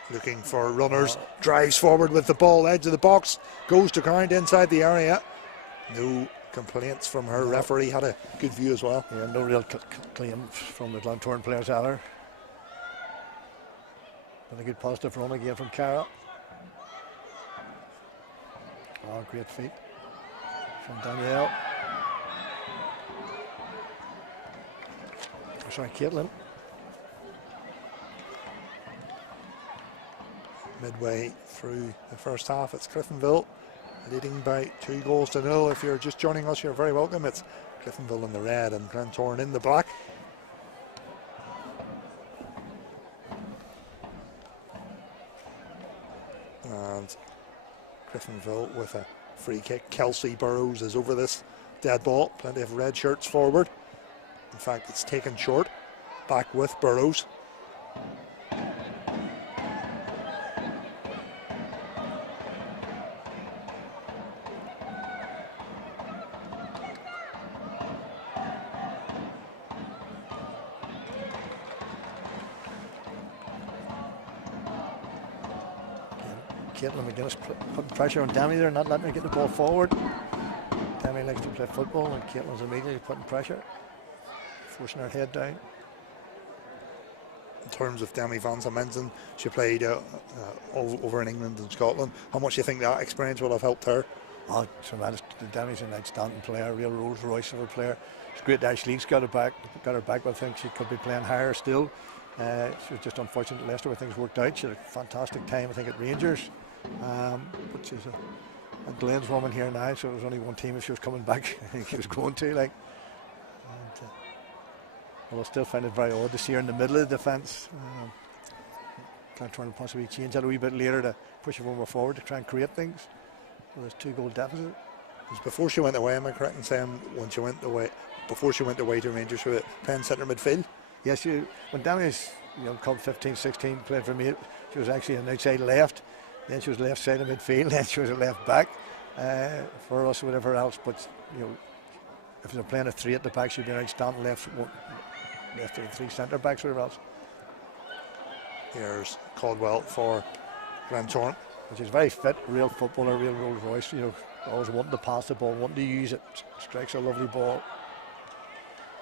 looking for runners, drives forward with the ball, edge of the box, goes to ground inside the area. No complaints from her. Referee had a good view as well. Yeah, no real claims from the Glentoran players either. But a good positive run again from Cara. Oh, great feet from Danielle. Sorry, Caitlin. Midway through the first half, it's Cliftonville leading by 2-0. If you're just joining us, you're very welcome. It's Cliftonville in the red and Glentoran in the black. And Cliftonville with a free kick. Kelsey Burrows is over this dead ball. Plenty of red shirts forward. In fact, it's taken short. Back with Burrows. Caitlin McGuinness putting pressure on Demi there, not letting her get the ball forward. Demi likes to play football and Caitlin's immediately putting pressure, forcing her head down. In terms of Demi Vance, I mentioned she played over in England and Scotland. How much do you think that experience will have helped her? Oh, tremendous. Demi's an outstanding player, a real Rolls Royce of a player. It's great that Ashleig's got her back, but I think she could be playing higher still. She was just unfortunate at Leicester where things worked out. She had a fantastic time, I think, at Rangers. But she's a Glens woman here now, so it was only one team if she was coming back. I think she was going to, like. And, well, I still find it very odd to see her in the middle of the defence. Glentoran possibly change that a wee bit later to push her more forward to try and create things. with a 2-goal deficit. Before she went away, am I correct in saying when she went away, before she went away to Rangers, she was playing centre midfield? Yes, when Danny was come 15, 16, played for me, she was actually an outside left, then she was left side of midfield, then she was a left back for us, whatever else. But if they're playing a 3 at the back, she'd be an outstanding left of the 3 centre backs, whatever else. Here's Caldwell for Glentoran. She's very fit, real footballer, real Rolls Royce. Always wanting to pass the ball, wanting to use it. Strikes a lovely ball.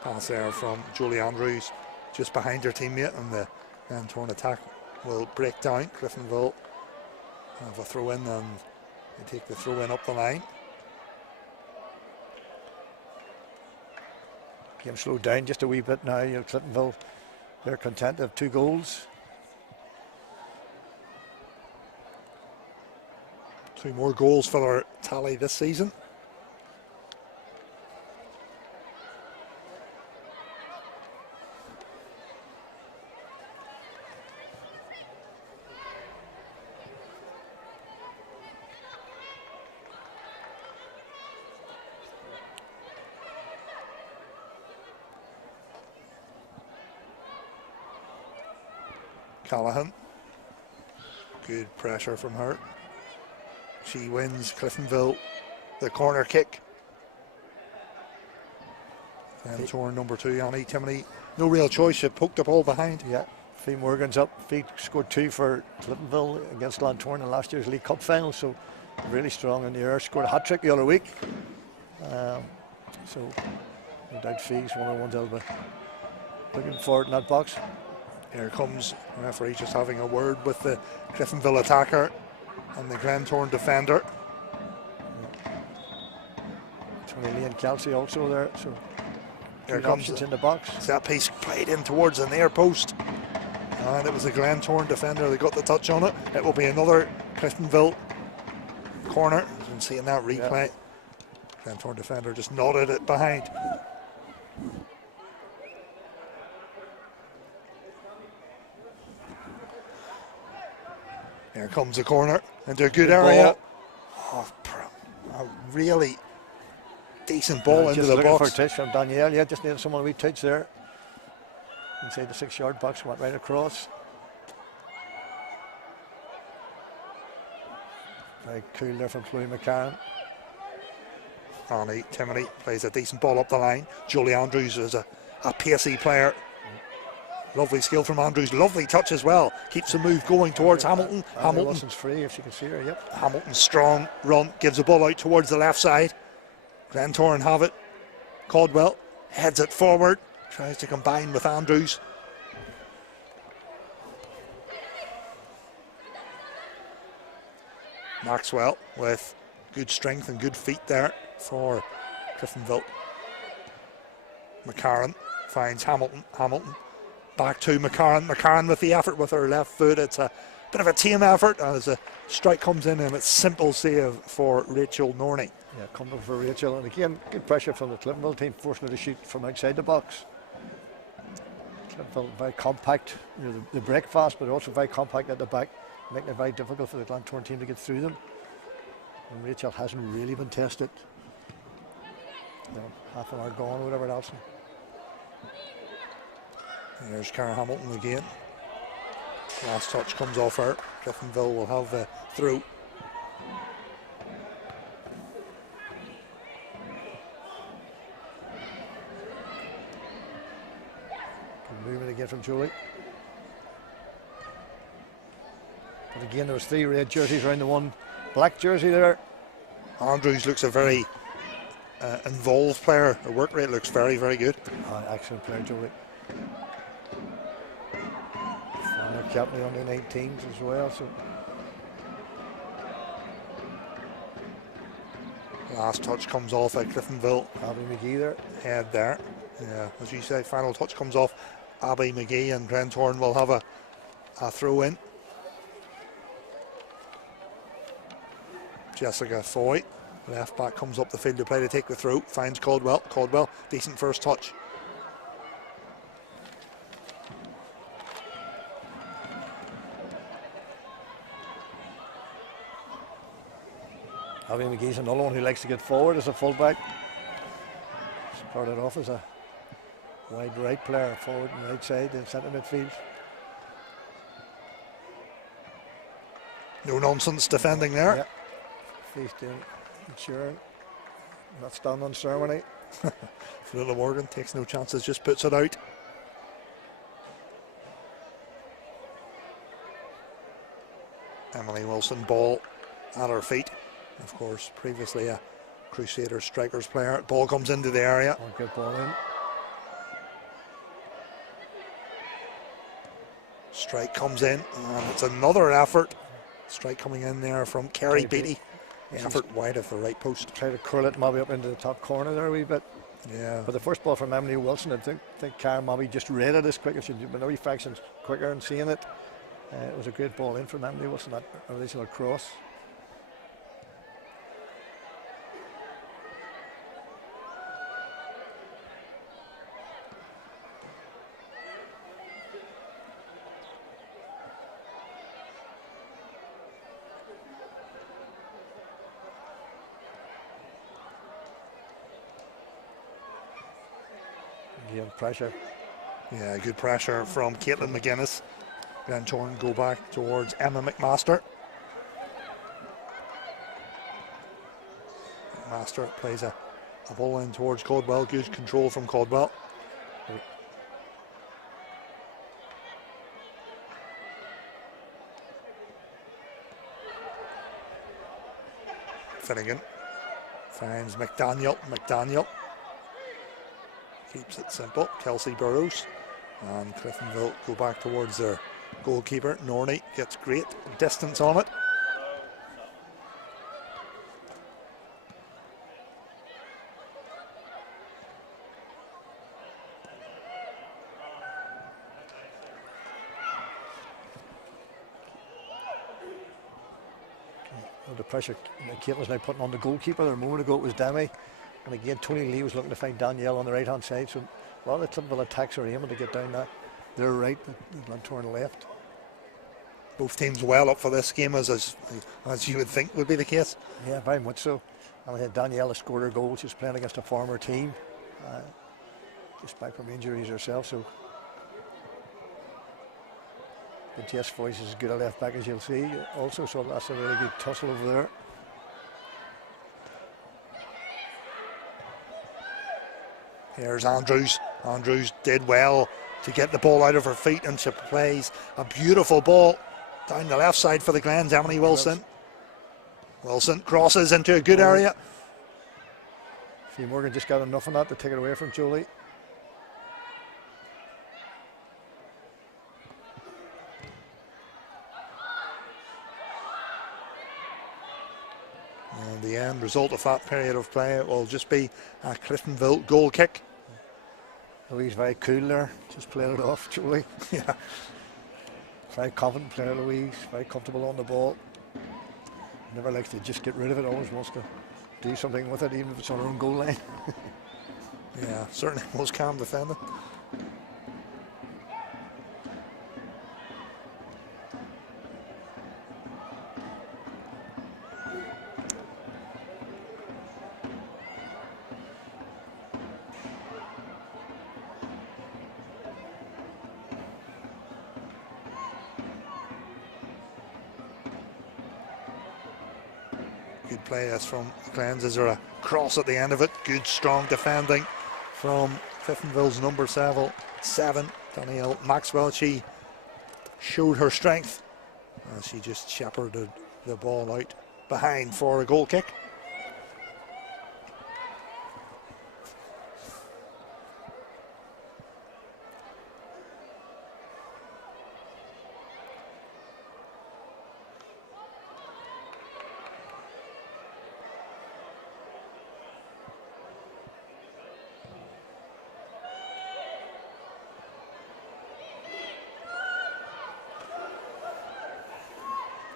Pass there from Julie Andrews, just behind her teammate, and the Glentoran attack will break down. Cliftonville have a throw in, and they take the throw in up the line. Game slowed down just a wee bit now. Cliftonville, they're content to have 2 goals. 2 more goals for their tally this season. Callahan, good pressure from her. She wins Cliftonville the corner kick. And Torn number 2, Annie Timoney. No real choice, she poked the ball behind. Yeah, Fee Morgan's up. Fee scored 2 for Cliftonville against Glentoran in last year's League Cup final, so really strong in the air. Scored a hat-trick the other week. So no doubt Fee's one of the ones that'll be looking forward in that box. Here comes the referee just having a word with the Cliftonville attacker and the Glentoran defender. Tony Lee and Kelsey also there. So here comes in the box. That piece played in towards the near post, and it was a Glentoran defender that got the touch on it. It will be another Cliftonville corner. You can see in that replay. Yeah. Glentoran defender just nodded it behind. Here comes the corner into a good area. Oh, a really decent ball into the box. For a touch from Danielle. Yeah, just needed someone a wee touch there. Inside the 6-yard box, went right across. Very cool there from Chloe McCarran. Annie Timoney plays a decent ball up the line. Julie Andrews is a pacey player. Lovely skill from Andrews, lovely touch as well. Keeps the move going towards Hamilton. Hamilton Wilson's free if you can see her, yep. Hamilton's strong run, gives the ball out towards the left side. Glentoran have it. Caldwell heads it forward, tries to combine with Andrews. Maxwell with good strength and good feet there for Cliftonville. McCarran finds Hamilton. Hamilton back to McCarran. McCarran with the effort with her left foot. It's a bit of a team effort as the strike comes in, and it's simple save for Rachel Norney. Yeah, coming for Rachel, and again, good pressure from the Cliftonville team, forcing her to shoot from outside the box. Cliftonville very compact. They break fast, but also very compact at the back, making it very difficult for the Glentoran team to get through them. And Rachel hasn't really been tested. Half an hour gone, whatever else. There's Cara Hamilton again. Last touch comes off her. Cliftonville will have the through. Good movement again from Julie. But again, there was 3 red jerseys around the 1 black jersey there. Andrews looks a very involved player. Her work rate looks very, very good. Excellent player, Julie. Captain under 19s as well. So last touch comes off at Cliftonville. Abby McGee there. Head there. Yeah, as you say, final touch comes off Abby McGee, and Glentoran will have a throw in. Jessica Foy, left back, comes up the field to play to take the throw. Finds Caldwell. Caldwell, decent first touch. Avi McGee's another one who likes to get forward as a fullback. Started off as a wide right player, forward and right side in centre midfield. No nonsense defending there. Yeah. Face down, ensuring not stand on ceremony. Flula Morgan takes no chances, just puts it out. Emily Wilson, ball at her feet. Of course, previously a Crusader Strikers player. Ball comes into the area. Oh, good ball in. Strike comes in, and it's another effort. Strike coming in there from Kerry Beattie. Effort wide of the right post. Try to curl it maybe up into the top corner there a wee bit. Yeah. But the first ball from Emily Wilson, I think Karen maybe just read it as quick as she'd been a wee fraction quicker and seeing it. It was a great ball in from Emily Wilson, that original cross. Again, pressure. Yeah, good pressure from Caitlin McGuinness. Glentoran go back towards Emma McMaster. McMaster plays a ball in towards Caldwell. Good control from Caldwell. Finnegan finds McDaniel. McDaniel keeps it simple. Kelsey Burrows. And Cliftonville go back towards their goalkeeper. Norney gets great distance on it. The pressure Caitlin's now putting on the goalkeeper. There a moment ago it was Demi. And again, Tony Lee was looking to find Danielle on the right hand side. So a lot of the Cliftonville attacks are aiming to get down that their right, the Glentoran left. Both teams well up for this game, as you would think would be the case. Yeah, very much so. And we had Danielle scored her goal. She's playing against a former team, just back from injuries herself. So, but Jess Foyce is as good a left back as you'll see. Also, so that's a really good tussle over there. Here's Andrews. Andrews did well to get the ball out of her feet, and she plays a beautiful ball down the left side for the Glens. Emily Wilson. Wilson crosses into a good area. See, Morgan just got enough on that to take it away from Jolie. And the end result of that period of play will just be a Cliftonville goal kick. Louise very cool there, just playing it off, Jolie. Yeah. Very confident player, Louise, very comfortable on the ball. Never likes to just get rid of it, always wants to do something with it, even if it's on her own goal line. Yeah, certainly was calm defending. Good play as from Glens. Is there a cross at the end of it? Good strong defending from Cliftonville's number 7, Danielle Maxwell. She showed her strength. She just shepherded the ball out behind for a goal kick.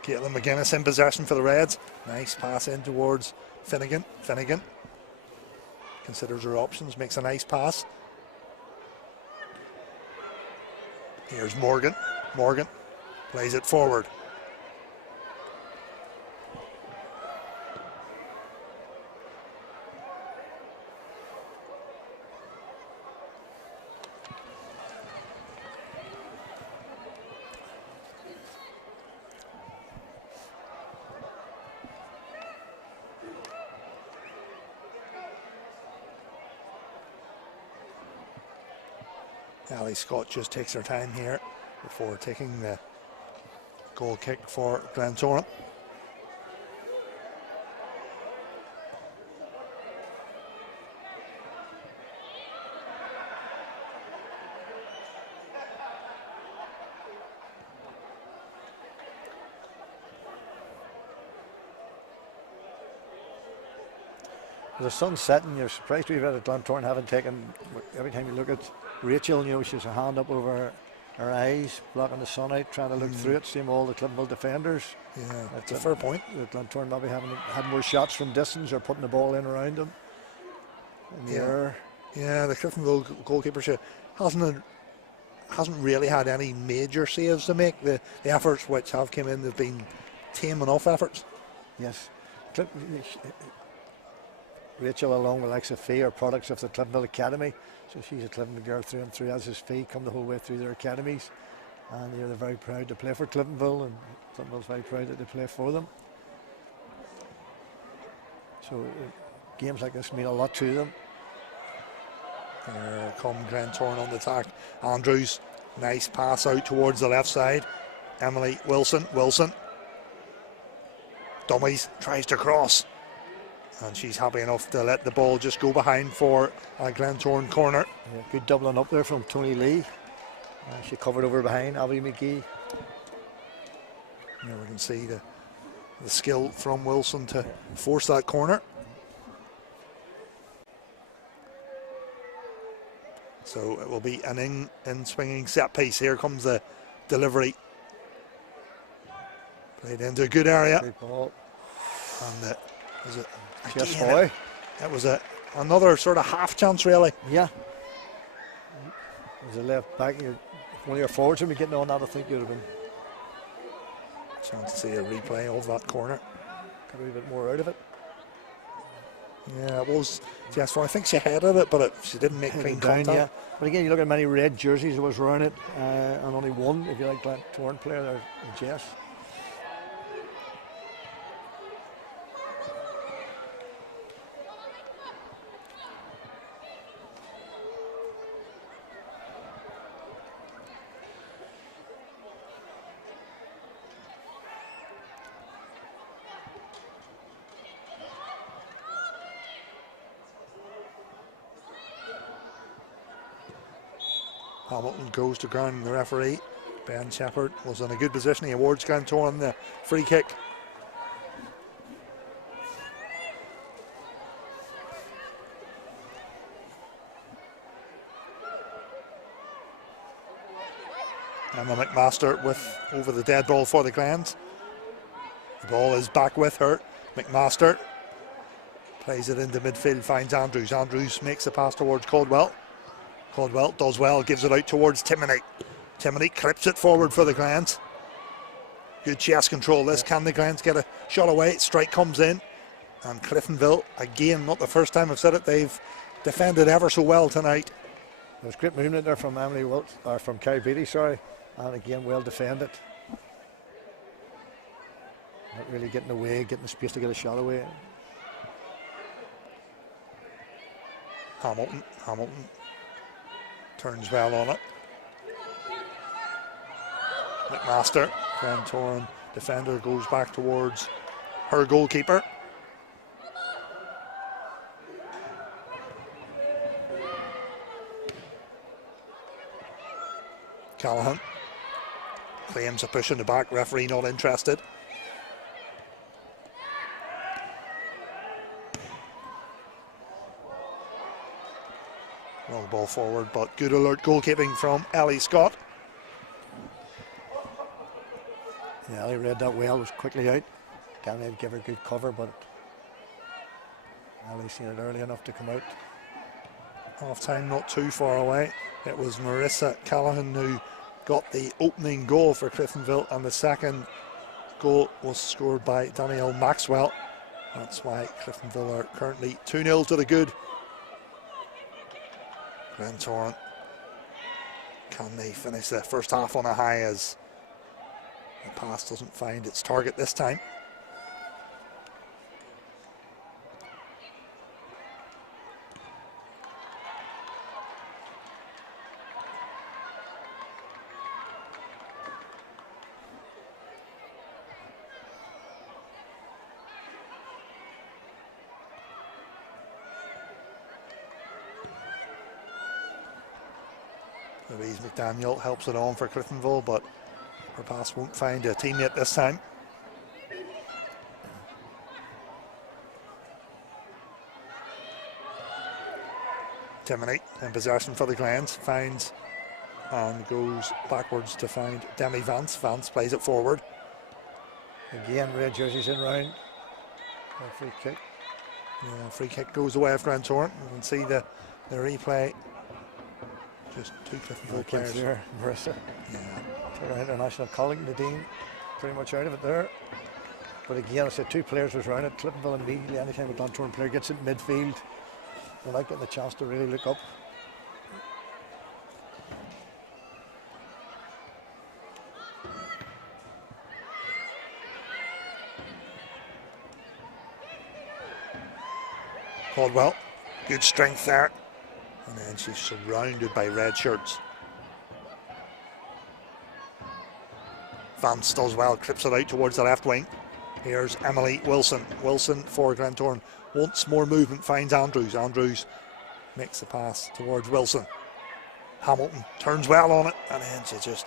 Caitlin McGuinness in possession for the Reds. Nice pass in towards Finnegan. Finnegan considers her options, makes a nice pass. Here's Morgan. Morgan plays it forward. Ali Scott just takes her time here before taking the goal kick for Glentoran. The sun's setting. You're surprised we've had at Glentoran haven't taken. Every time you look at Rachel, you know, she's a hand up over her eyes, blocking the sun out, trying to look through it. Same all the Cliftonville defenders. Yeah, that's a fair point. The Glentoran maybe had more shots from distance or putting the ball in around them. In the air. Yeah, the Cliftonville goalkeeper hasn't really had any major saves to make. The efforts which have come in have been tame enough efforts. Yes. Rachel, along with Alexa Fee, are products of the Cliftonville Academy. So she's a Cliftonville girl through and through, as is Fee, come the whole way through their academies. And they're very proud to play for Cliftonville, and Cliftonville's very proud that they play for them. So games like this mean a lot to them. Here come Glentoran on the attack. Andrews, nice pass out towards the left side. Emily Wilson. Dummies, tries to cross. And she's happy enough to let the ball just go behind for a Glentoran corner. Yeah, good doubling up there from Tony Lee. She covered over behind Abby McGee. Here we can see the skill from Wilson to force that corner. So it will be an in-swinging set piece. Here comes the delivery. Played into a good area. Good ball. And was it? Yes, boy. It was another sort of half chance, really. Yeah. As a left back, if one of your forwards would be getting on that, I think you'd have been. Chance to see a replay of that corner. Got a wee bit more out of it. Yeah, it was. Yes, well, I think she headed it, but she didn't make clean contact. Yeah. But again, you look at many red jerseys that was around it, and only one, if you like, Glentoran player there, Jess. Hamilton goes to ground. The referee, Ben Shepherd, was in a good position. He awards Glentoran the free kick. Emma McMaster over the dead ball for the Glens. The ball is back with her. McMaster plays it into midfield, finds Andrews. Andrews makes the pass towards Caldwell. Caldwell does well, gives it out towards Timoney. Timoney clips it forward for the Glens. Good chest control this. Can the Glens get a shot away? Strike comes in. And Cliftonville, again, not the first time I've said it, they've defended ever so well tonight. There was great movement there from Emily Wilt, or from Kerry Beatty, sorry. And again, well defended. Not really getting away, getting the space to get a shot away. Hamilton turns well on it. McMaster, Glentoran defender, goes back towards her goalkeeper. Callahan claims a push in the back, referee not interested. Long ball forward, but good alert goalkeeping from Ellie Scott. Yeah, Ellie read that well, was quickly out. Can't give her good cover, but Ellie seen it early enough to come out. Half time not too far away. It was Marissa Callahan who got the opening goal for Cliftonville, and the second goal was scored by Danielle Maxwell. That's why Cliftonville are currently 2-0 to the good. Glentoran, can they finish the first half on a high as the pass doesn't find its target this time? Louise McDaniel helps it on for Cliftonville, but her pass won't find a teammate this time. Timoney in possession for the Glens, finds and goes backwards to find Demi Vance. Vance plays it forward. Again, red jerseys in round. A free kick. Yeah, free kick goes away of Glentoran. You can see the replay. Just two Cliftonville players there. Marissa. Yeah. To our international colleague Nadine, pretty much out of it there. But again, I said two players was around it. Cliftonville immediately, anytime a Glentoran player gets it in midfield, they're not getting the chance to really look up. Caldwell, good strength there. And then she's surrounded by red shirts. Vance does well, clips it out towards the left wing. Here's Emily Wilson. Wilson for Glentoran. Wants more movement, finds Andrews. Andrews makes the pass towards Wilson. Hamilton turns well on it, and then she just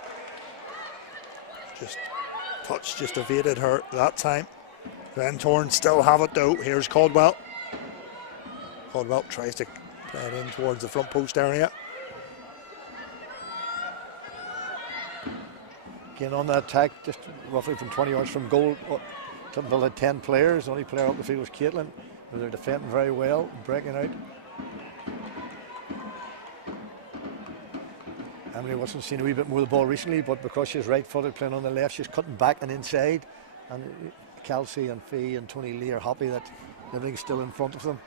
evaded her that time. Glentoran still have it though. Here's Caldwell. Caldwell tries to play it in towards the front post area. Again on the attack, just roughly from 20 yards from goal. Cliftonville had 10 players. The only player up the field was Caitlin. They're defending very well, breaking out. Emily Wilson's seen a wee bit more of the ball recently, but because she's right-footed playing on the left, she's cutting back and inside. And Kelsey and Fee and Tony Lee are happy that everything's still in front of them.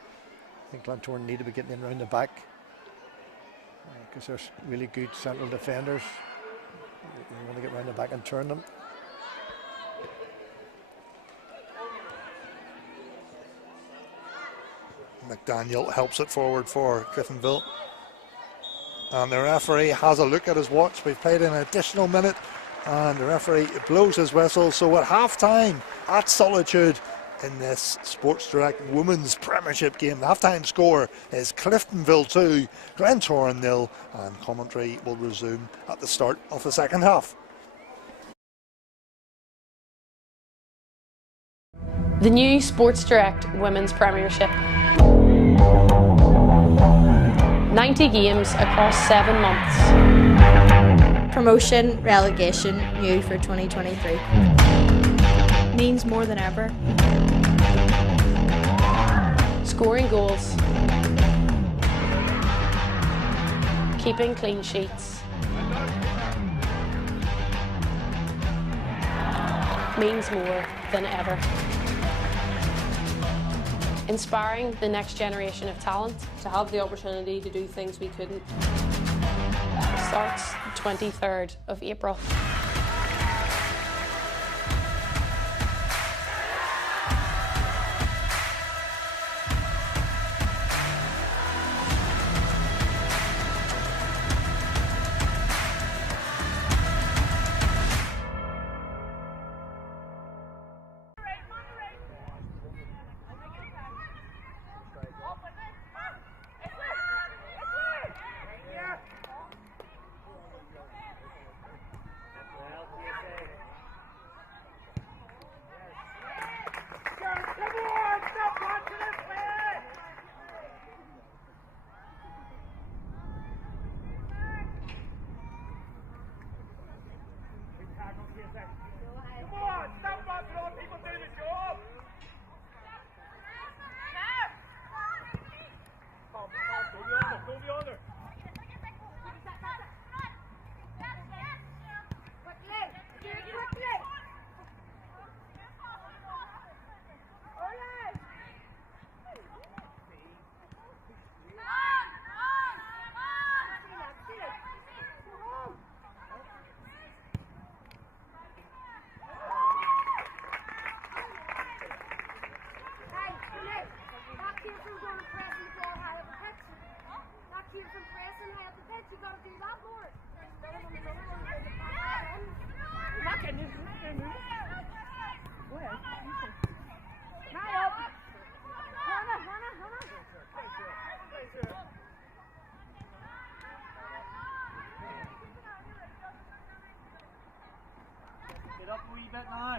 I think Glentoran need to be getting in around the back because there's really good central defenders. You want to get around the back and turn them. McDaniel helps it forward for Cliftonville. And the referee has a look at his watch. We've played an additional minute and the referee blows his whistle. So at half-time at Solitude in this Sports Direct Women's Premiership game, the half-time score is Cliftonville 2, Glentoran 0, and commentary will resume at the start of the second half. The new Sports Direct Women's Premiership. 90 games across 7 months. Promotion, relegation, new for 2023. Means more than ever. Scoring goals. Keeping clean sheets. Means more than ever. Inspiring the next generation of talent to have the opportunity to do things we couldn't. Starts 23rd of April. it now.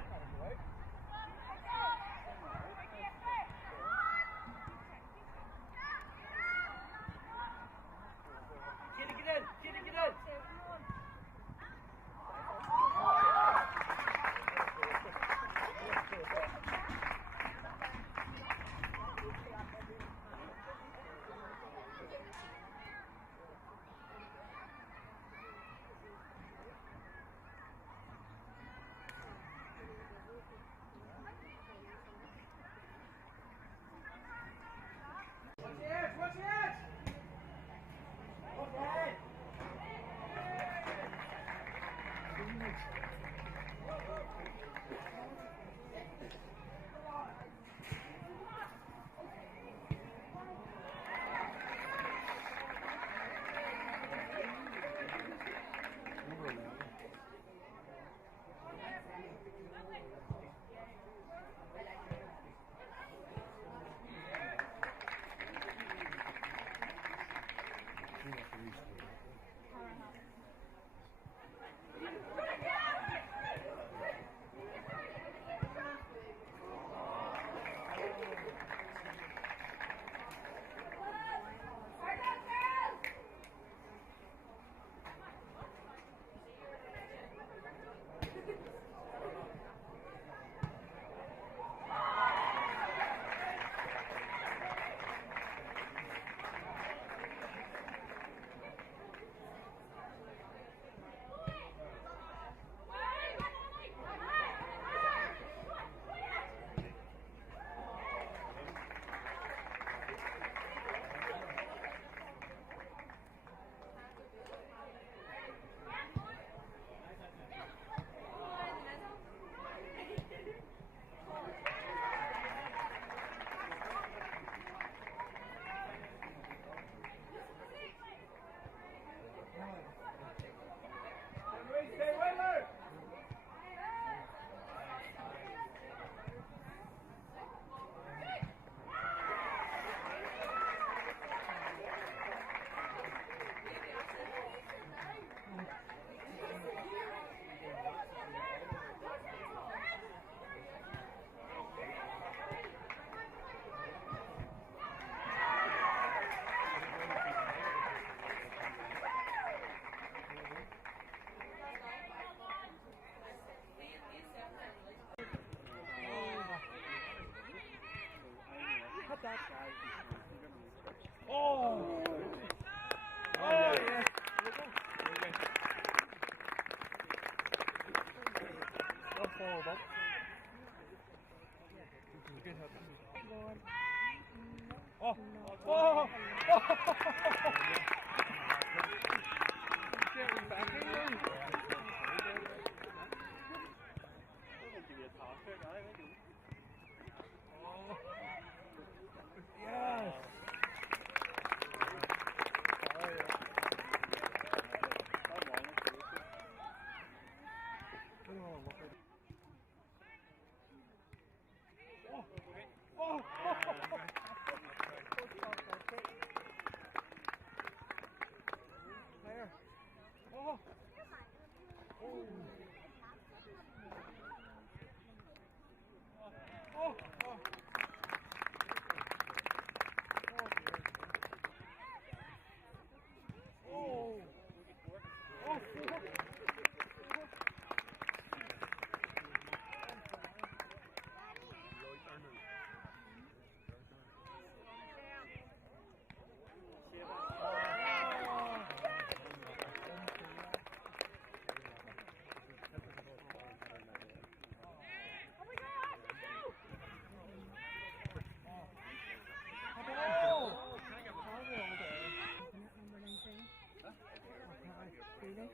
Get in.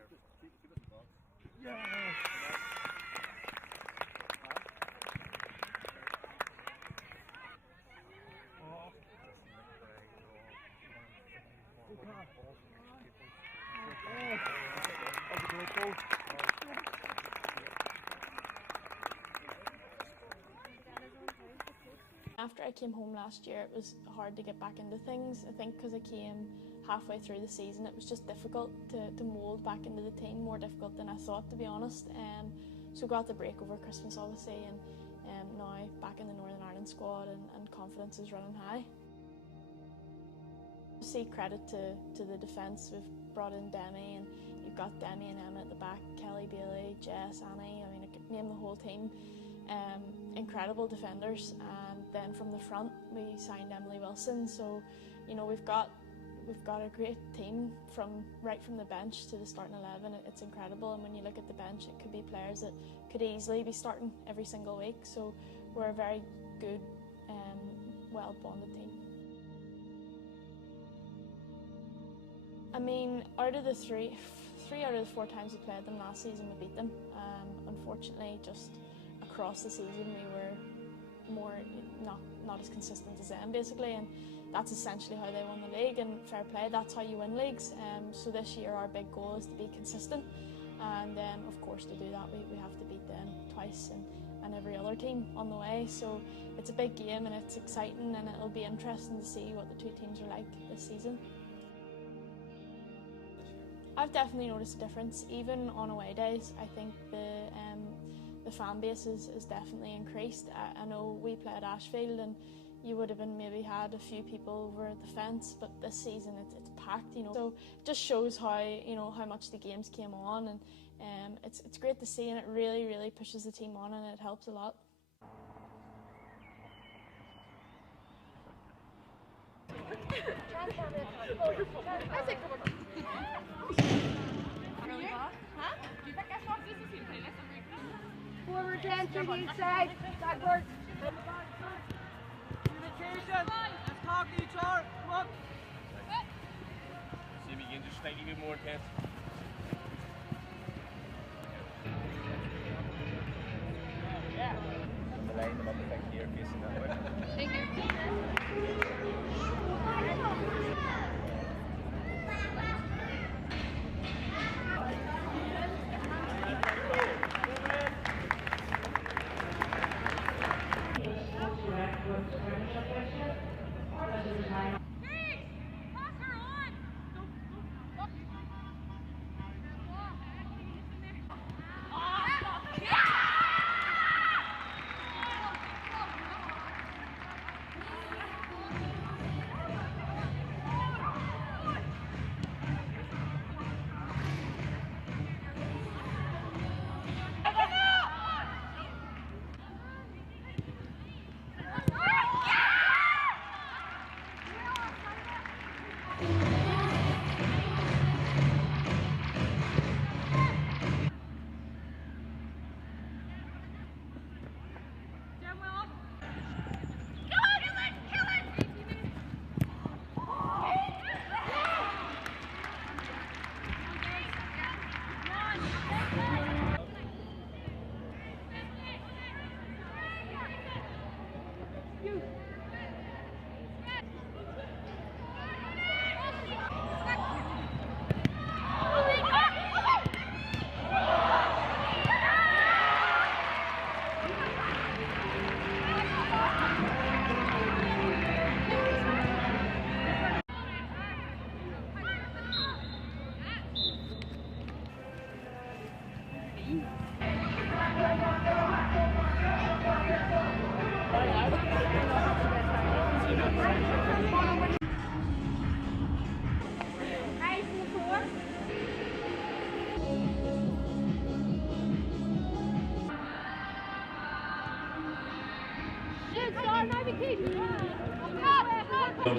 After I came home last year, it was hard to get back into things. I think because I came halfway through the season, it was just difficult to mould back into the team, more difficult than I thought, to be honest. So got the break over Christmas obviously, and now back in the Northern Ireland squad, and confidence is running high. See credit to the defence. We've brought in Demi, and you've got Demi and Emma at the back, Kelly, Bailey, Jess, Annie, I mean I could name the whole team. Incredible defenders, and then from the front we signed Emily Wilson, so you know we've got a great team right from the bench to the starting 11. It's incredible, and when you look at the bench it could be players that could easily be starting every single week, so we're a very good, well bonded team. I mean, out of the three out of the 4 times we played them last season we beat them. Unfortunately, just across the season we were not as consistent as them basically, and that's essentially how they won the league, and fair play, that's how you win leagues. So this year our big goal is to be consistent, and of course to do that we have to beat them twice and every other team on the way. So it's a big game and it's exciting, and it'll be interesting to see what the 2 teams are like this season. I've definitely noticed a difference. Even on away days, I think the fan base is definitely increased. I know we play at Ashfield, and you would have maybe had a few people over the fence, but this season it's packed, you know. So it just shows how much the games came on, and it's great to see, and it really pushes the team on, and it helps a lot. Forward 10 to the inside. Backwards. Communication. Let's talk to each other. Come on. See if we can just slightly bit more tense. Line them up a bit here, facing that way. Thank you.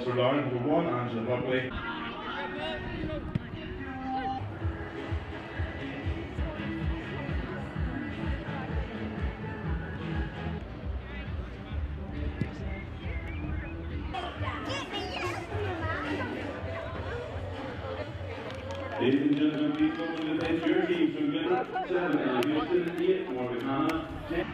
For Lauren, number 1, Angela Buckley. Ladies and gentlemen, please come to the bench. Your team from Glentoran 7, Houston 8, Morgan 10.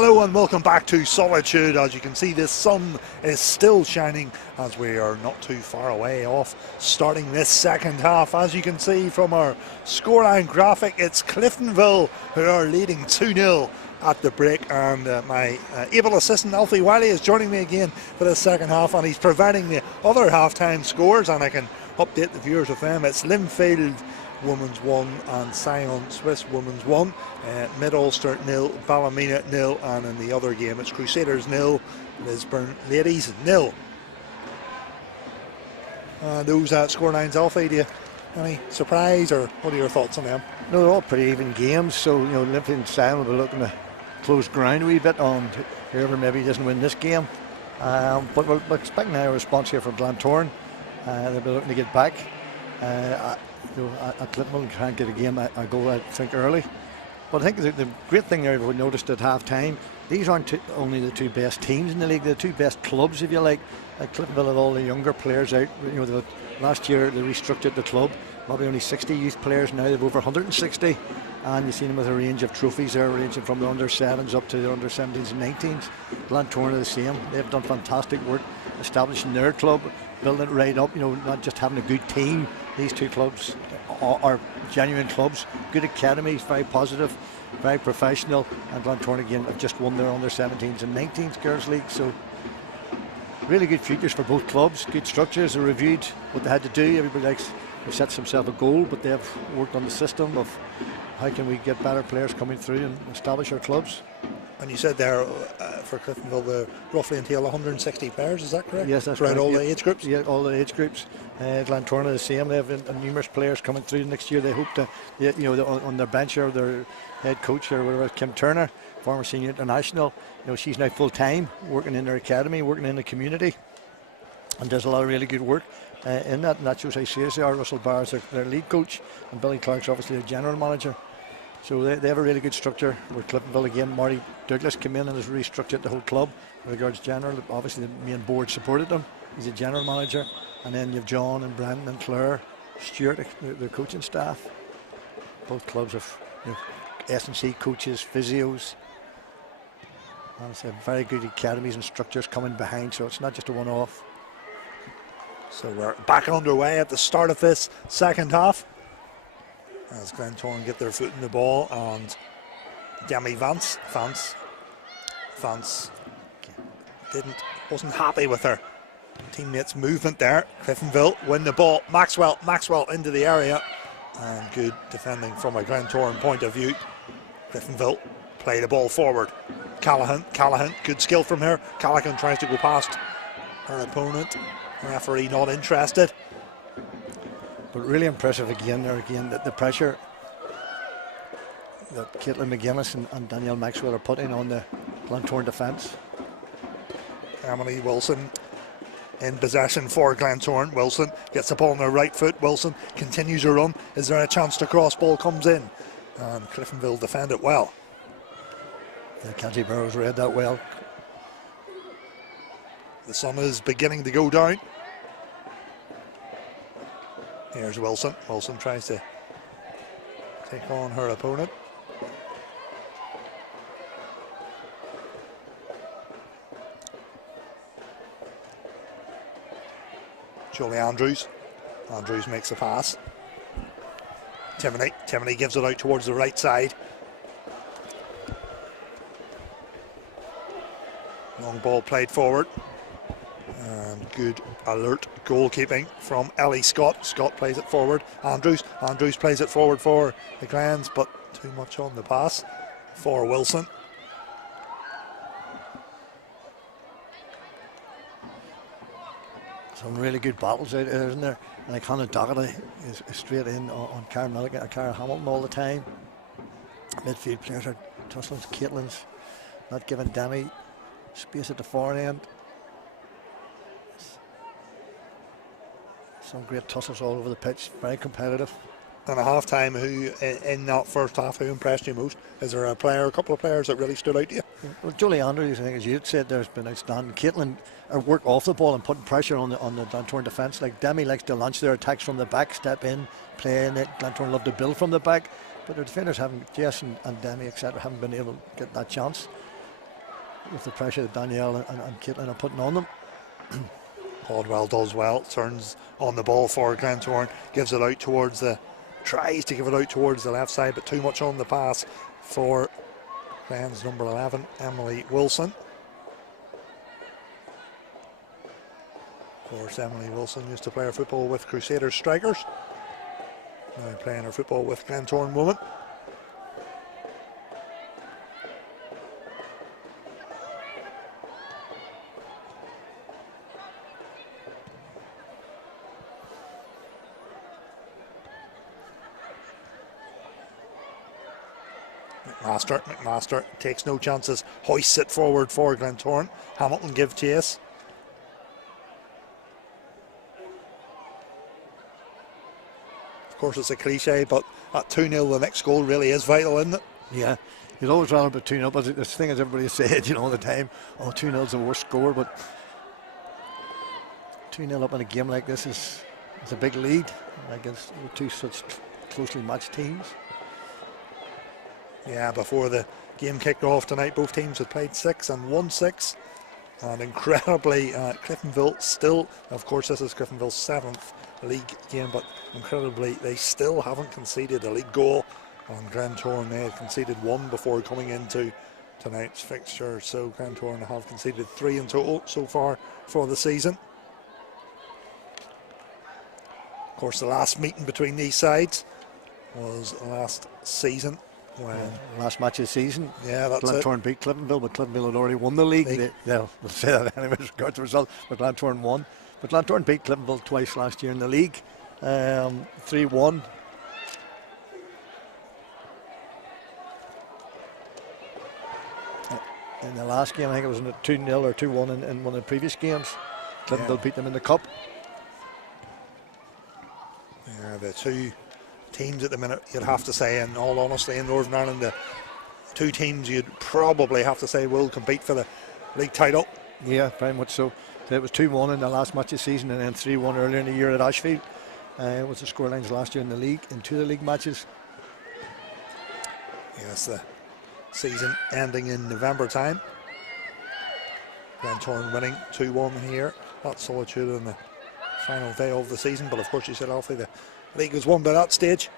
Hello and welcome back to Solitude. As you can see, the sun is still shining as we are not too far away off starting this second half. As you can see from our scoreline graphic, it's Cliftonville who are leading 2-0 at the break, and my able assistant Alfie Wiley is joining me again for the second half, and he's providing the other half-time scores, and I can update the viewers with them. It's Linfield Women's 1 and Sion Swiss Women's 1, Mid-Ulster 0, Ballymena 0, and in the other game it's Crusaders 0, Lisburn Ladies 0. Those scorelines, Alfie, do you any surprise, or what are your thoughts on them? No, they're all pretty even games, so Linfield and Sion will be looking to close ground a wee bit on whoever maybe doesn't win this game. But we're expecting a response here from Glentoran. They'll be looking to get back. Cliftonville can't get a game a goal, I think, early. But I think the great thing there we noticed at half time, these aren't only the two best teams in the league, the two best clubs, if you like. Cliftonville had all the younger players out. Last year they restructured the club, probably only 60 youth players, now they've over 160. And you've seen them with a range of trophies there, ranging from the under 7s up to the under 17s and 19s. Glentoran are the same. They've done fantastic work establishing their club, building it right up, not just having a good team. These two clubs are genuine clubs, good academies, very positive, very professional, and Glentoran again have just won their under 17s and 19s girls league, so really good futures for both clubs, good structures. They reviewed what they had to do. Everybody likes to set themselves a goal, but they've worked on the system of how can we get better players coming through and establish our clubs. And you said there for Cliftonville they roughly entail 160 players, is that correct? Yes, that's right. correct. All the age groups? Yeah, all the age groups. Glentoran are the same. They have numerous players coming through next year. They hope to, on their bench or their head coach or whatever, Kim Turner, former senior international. She's now full time, working in their academy, working in the community, and does a lot of really good work in that. And that shows how serious they are. Russell Barr's their lead coach, and Billy Clark's obviously their general manager. So they have a really good structure. With Cliftonville again, Marty Douglas came in and has restructured the whole club with regards to general. Obviously the main board supported him. He's a general manager, and then you have John and Brandon and Claire, Stuart, their coaching staff. Both clubs have S&C coaches, physios. And it's very good academies and structures coming behind, so it's not just a one-off. So we're back underway at the start of this second half, as Glentoran get their foot in the ball, and Demi Vance wasn't happy with her teammates' movement there. Cliftonville win the ball. Maxwell into the area, and good defending from a Glentoran point of view. Cliftonville play the ball forward. Callaghan, good skill from her. Callaghan tries to go past her opponent. The referee not interested. But really impressive again the pressure that Caitlin McGuinness and Danielle Maxwell are putting on the Glentoran defence. Emily Wilson in possession for Glentoran. Wilson gets the ball on her right foot. Wilson continues her run. Is there a chance to cross? Ball comes in, and Cliftonville defend it well. Yeah, Kenzie Burrows read that well. The sun is beginning to go down. Here's Wilson. Wilson tries to take on her opponent. Jolie Andrews. Andrews makes the pass. Timoney gives it out towards the right side. Long ball played forward. And good alert goalkeeping from Ellie Scott. Scott plays it forward. Andrews plays it forward for the Glens, but too much on the pass for Wilson. Some really good battles out there, isn't there? And like Hannah Doherty is straight in on Cara Milligan and Cara Hamilton all the time. Midfield players are tussling. Caitlin's not giving Demi space at the far end. Some great tussles all over the pitch, very competitive. And a half time, who in that first half, who impressed you most? Is there a couple of players that really stood out to you? Well, Jolie Andrews, I think, as you said, there's been outstanding. Caitlin, her work off the ball and putting pressure on the Glentoran defence. Like Demi likes to launch their attacks from the back, step in, play in it. Glentoran love to build from the back, but their defenders haven't, Jess and Demi, etc., haven't been able to get that chance. with the pressure that Danielle and Caitlin are putting on them. Caldwell does well, turns on the ball for Glentoran, gives it out towards tries to give it out towards the left side, but too much on the pass for Glen's number 11, Emily Wilson. Of course, Emily Wilson used to play her football with Crusaders Strikers. Now playing her football with Glentoran Women. McMaster takes no chances, hoists it forward for Glentoran. Hamilton give chase. Of course, it's a cliche, but at 2-0, the next goal really is vital, isn't it? Yeah, you'd always rather be 2-0, but the thing is, everybody said, all the time, 2-0 is the worst score, but 2-0 up in a game like this is a big lead against two such closely matched teams. Yeah, before the game kicked off tonight, both teams had played 6 and won 6. And incredibly, Cliftonville still, of course, this is Cliftonville's 7th league game, but incredibly, they still haven't conceded a league goal. And Glentoran, they had conceded 1 before coming into tonight's fixture. So Glentoran have conceded 3 in total so far for the season. Of course, the last meeting between these sides was last season. Last match of the season, yeah, that's Glentoran beat Cliftonville, but Cliftonville had already won the league. We'll say that anyway with regard to the result, but Glentoran won. But Glentoran beat Cliftonville twice last year in the league, 3-1. In the last game, I think it was 2-0 or 2-1 in one of the previous games. Cliftonville beat them in the cup. Yeah, the two teams at the minute, you'd have to say, in all honesty, in Northern Ireland, the two teams you'd probably have to say will compete for the league title. Yeah, very much so. It was 2-1 in the last match of the season, and then 3-1 earlier in the year at Ashfield. It was the scorelines last year in the league, in 2 of the league matches. Yes, the season ending in November time. Glentoran winning 2-1 here at Solitude on the final day of the season, but of course you said, Alfie, the league was won by that stage.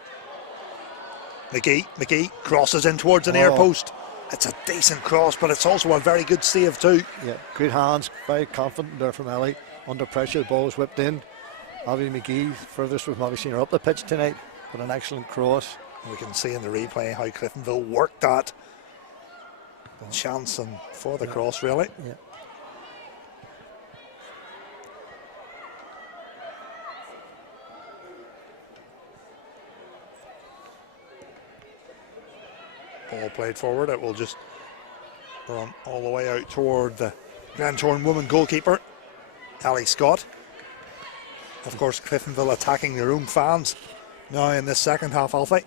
McGee crosses in towards an air post. It's a decent cross, but it's also a very good save too. Yeah, great hands, very confident there from Ellie. Under pressure, the ball was whipped in. Avi McGee, furthest we've maybe seen her up the pitch tonight, but an excellent cross. We can see in the replay how Cliftonville worked that chance and for the cross, really. Yeah. Ball played forward, it will just run all the way out toward the Glentoran Women goalkeeper, Ali Scott. Of course, Cliftonville attacking their own fans now in this second half, Alfie.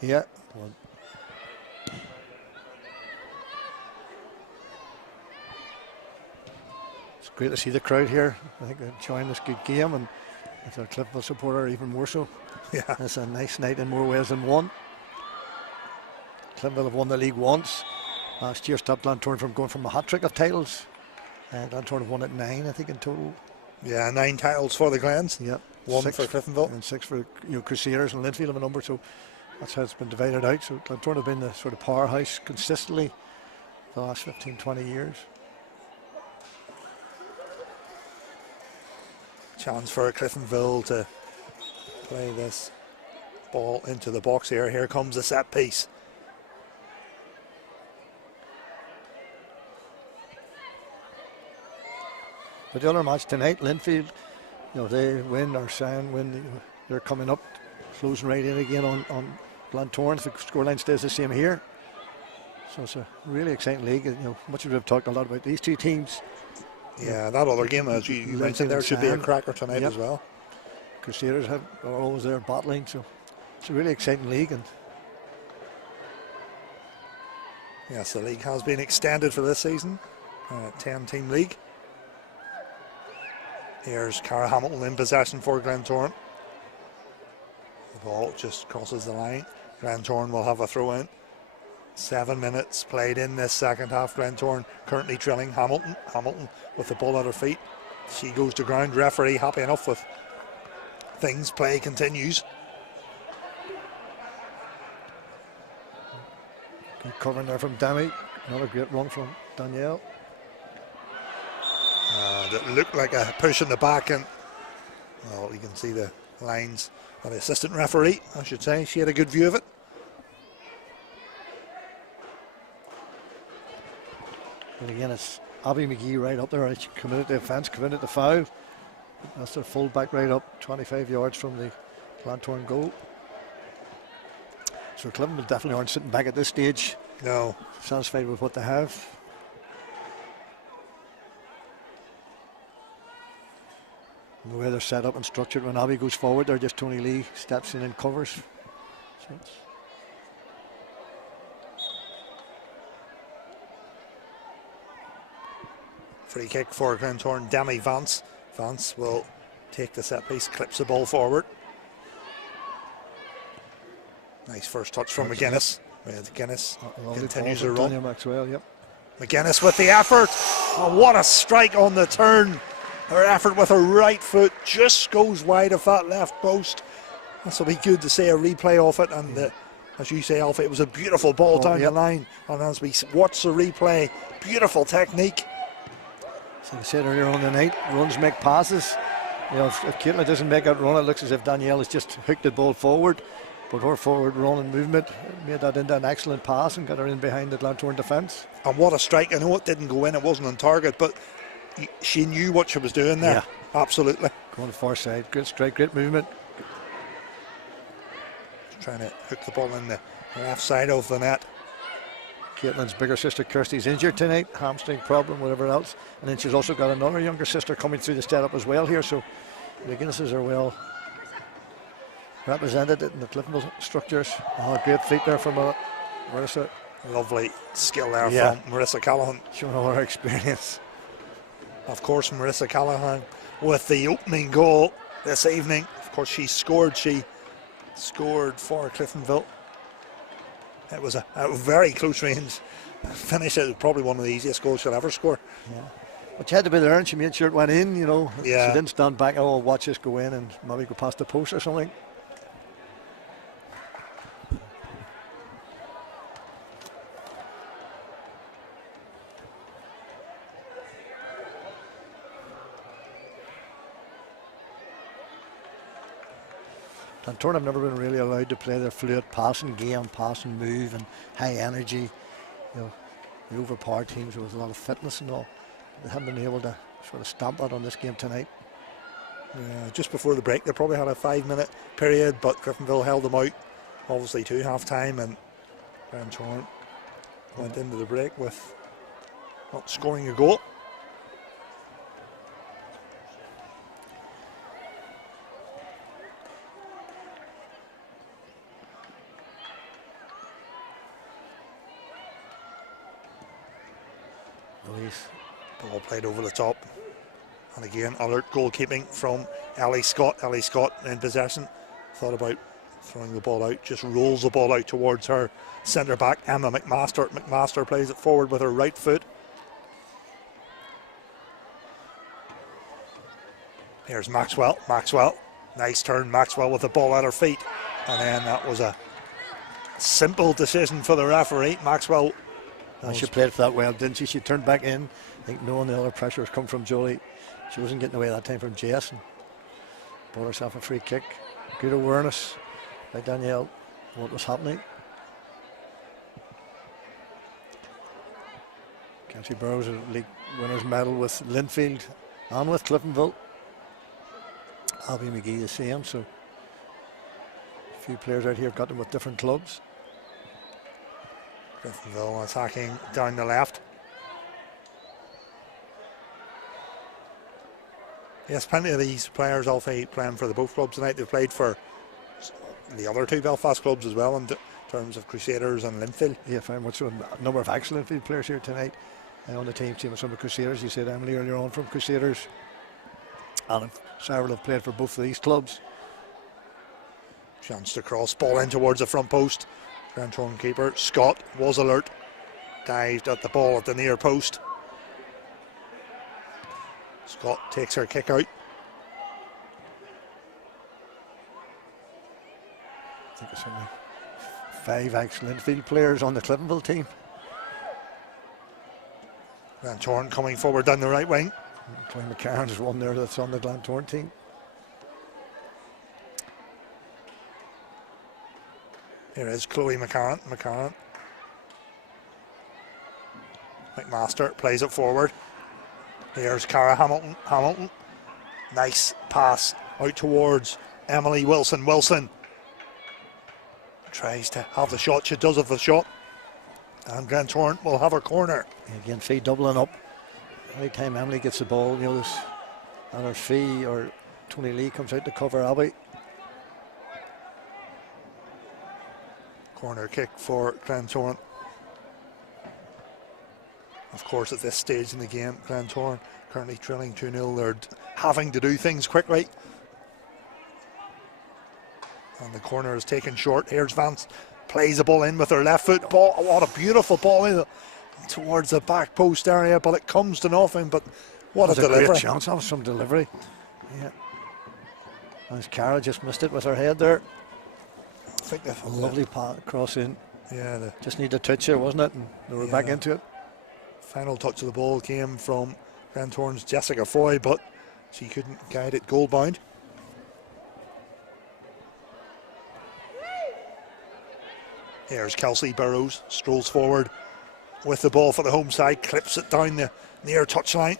Yeah. It's great to see the crowd here. I think they're enjoying this good game, and if they're a Cliftonville supporter, even more so. Yeah. It's a nice night in more ways than one. Cliftonville have won the league once. Last year stopped Glentoran from going from a hat-trick of titles. Glentoran have won it 9, I think, in total. Yeah, 9 titles for the Glens. Yep. 1 6 for Cliftonville. And 6 for Crusaders and Linfield have a number, so that's how it's been divided out. So Glentoran have been the sort of powerhouse consistently the last 15, 20 years. Chance for Cliftonville to play this ball into the box here. Here comes the set piece. But the other match tonight, Linfield, they win or Sion win, they're coming up, closing right in again on Glentoran. The scoreline stays the same here. So it's a really exciting league. Much of we've talked a lot about these two teams. Yeah, that other game, as you mentioned, there should be a cracker tonight as well. Crusaders are always there battling, so it's a really exciting league. And yes, the league has been extended for this season, 10-team league. Here's Cara Hamilton in possession for Glentoran. The ball just crosses the line. Glentoran will have a throw in. 7 minutes played in this second half. Glentoran currently trailing Hamilton. Hamilton with the ball at her feet. She goes to ground. Referee happy enough with things. Play continues. Good covering there from Demi. Another great run from Danielle. That looked like a push in the back, and well, you can see the lines of the assistant referee, I should say. She had a good view of it. And again, it's Abby McGee right up there. She committed the offence, committed the foul. That's their full back right up, 25 yards from the Glentoran goal. So Cliftonville definitely aren't sitting back at this stage. No. Satisfied with what they have. And the way they're set up and structured, when Abby goes forward, they're just Tony Lee steps in and covers. So free kick for Glentoran. Demi Vance. Vance will take the set piece, clips the ball forward. Nice first touch from McGuinness. McGuinness continues her run. Maxwell, yep. McGuinness with the effort. Oh, what a strike on the turn. Her effort with her right foot just goes wide of that left post. This will be good to see a replay of it. And as you say, Alfie, it was a beautiful ball down the line. And as we watch the replay, beautiful technique. So I said earlier on the night, runs make passes. You know, if Caitlin doesn't make that run, it looks as if Danielle has just hooked the ball forward. But her forward run and movement made that into an excellent pass and got her in behind the Glentoran defence. And what a strike. I know it didn't go in, it wasn't on target, but she knew what she was doing there. Yeah. Absolutely. Going far side, great strike, great movement. Trying to hook the ball in the left side of the net. Caitlin's bigger sister Kirsty's injured tonight, hamstring problem, whatever else. And then she's also got another younger sister coming through the setup as well here. So the Guinnesses are well represented in the Cliftonville structures. Oh, great feet there from Marissa. Lovely skill there from Marissa Callahan. Showing all her experience. Of course, Marissa Callahan with the opening goal this evening. Of course, she scored. She scored for Cliftonville. It was a very close range finish. It was probably one of the easiest goals she'll ever score. Yeah. But she had to be there, and she made sure it went in, you know. Yeah. She didn't stand back, oh, watch this go in and maybe go past the post or something. Glentoran have never been really allowed to play their fluid passing game, pass and move and high energy. You know, the overpowered teams with a lot of fitness and all. They haven't been able to sort of stamp that on this game tonight. Yeah, just before the break, they probably had a 5-minute period, but Cliftonville held them out, obviously, to half-time, and Glentoran went into the break with not scoring a goal. Ball played over the top, and again alert goalkeeping from Ellie Scott. Ellie Scott in possession, thought about throwing the ball out, just rolls the ball out towards her centre back Emma McMaster. McMaster plays it forward with her right foot. Here's Maxwell. Nice turn. Maxwell with the ball at her feet, and then that was a simple decision for the referee. Maxwell. She played for that well, didn't she? She turned back in. I think knowing the other pressures come from Jolie. She wasn't getting away that time from Jason. Bought herself a free kick. Good awareness by Danielle what was happening. Kelsey Burrows, a league winner's medal with Linfield and with Cliftonville. Abby McGee the same, so a few players out here got them with different clubs. Cliftonville attacking down the left. Yes, plenty of these players all playing for the both clubs tonight. They've played for the other two Belfast clubs as well in terms of Crusaders and Linfield. Yeah, very much so. A number of excellent Linfield players here tonight on the team with some of the Crusaders. You said Emily earlier on from Crusaders. And several have played for both of these clubs. Chance to cross, ball in towards the front post. Glentoran keeper Scott was alert, dived at the ball at the near post. Scott takes her kick out. I think it's only 5 excellent field players on the Cliftonville team. Glentoran coming forward down the right wing. Chloe McCarran is one there that's on the Glentoran team. Here is Chloe McCarran. McMaster plays it forward. Here's Cara Hamilton. Nice pass out towards Emily Wilson. Wilson tries to have the shot. She does have the shot. And Glentoran will have her corner. Again, Fee doubling up. Every time Emily gets the ball, you know, this, and her Fee or Tony Lee comes out to cover Abby. Corner kick for Glentoran. Of course, at this stage in the game, Glentoran currently trailing 2-0. They're having to do things quickly. And the corner is taken short. Here's Vance. Plays the ball in with her left foot. Ball, what a beautiful ball in towards the back post area, but it comes to nothing. But what a delivery. Great chance. That was some delivery. Yeah. As Cara just missed it with her head there. I think a lovely cross in. Yeah. Just need to touch her, wasn't it? And they were back into it. Final touch of the ball came from Glentoran's Jessica Foy, but she couldn't guide it goal bound. Here's Kelsey Burrows, strolls forward with the ball for the home side, clips it down the near touchline.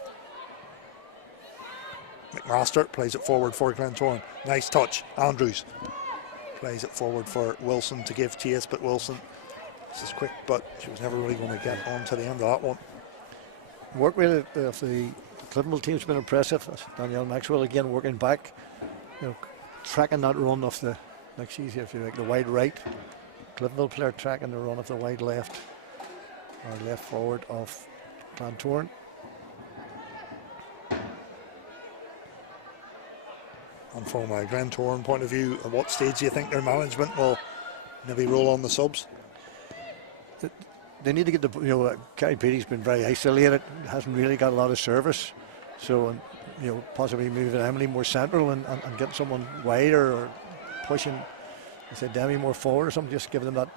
McMaster plays it forward for Glentoran. Nice touch. Andrews plays it forward for Wilson to give chase, but Wilson, this is quick, but she was never really going to get on to the end of that one. Work rate of the Cliftonville team's been impressive. Danielle Maxwell again working back, you know, tracking that run off the, like she's if you like, the wide right. Cliftonville player tracking the run of the wide left or left forward of Glentoran. And from a Glentoran point of view, at what stage do you think their management will maybe roll on the subs? They need to get the, you know, Kerry Petey's been very isolated, hasn't really got a lot of service. So, you know, possibly moving Emily more central and getting someone wider or pushing, I said, Demi more forward or something, just giving them that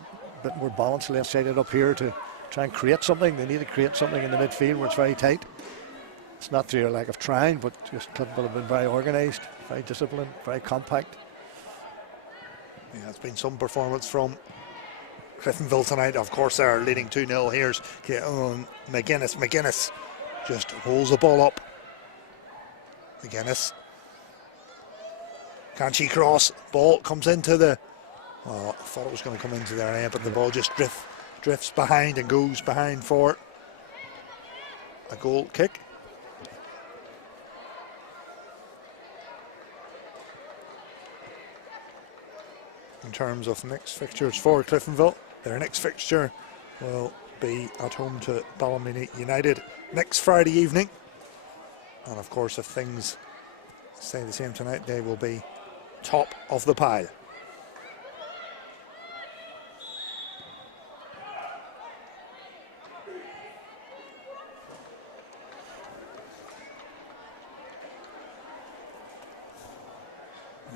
bit more balance left sided up here to try and create something. They need to create something in the midfield where it's very tight. It's not through a lack of trying, but just Cliftonville have been very organised, very disciplined, very compact. Yeah, it's been some performance from Cliftonville tonight. Of course, they're leading 2-0. Here's McGuinness. McGuinness just holds the ball up. McGuinness. Can she cross? Ball comes into the... Oh, I thought it was going to come into their area, but the ball just drifts behind and goes behind for a goal kick. In terms of next fixtures for Cliftonville, their next fixture will be at home to Ballymena United next Friday evening. And of course, if things stay the same tonight, they will be top of the pile.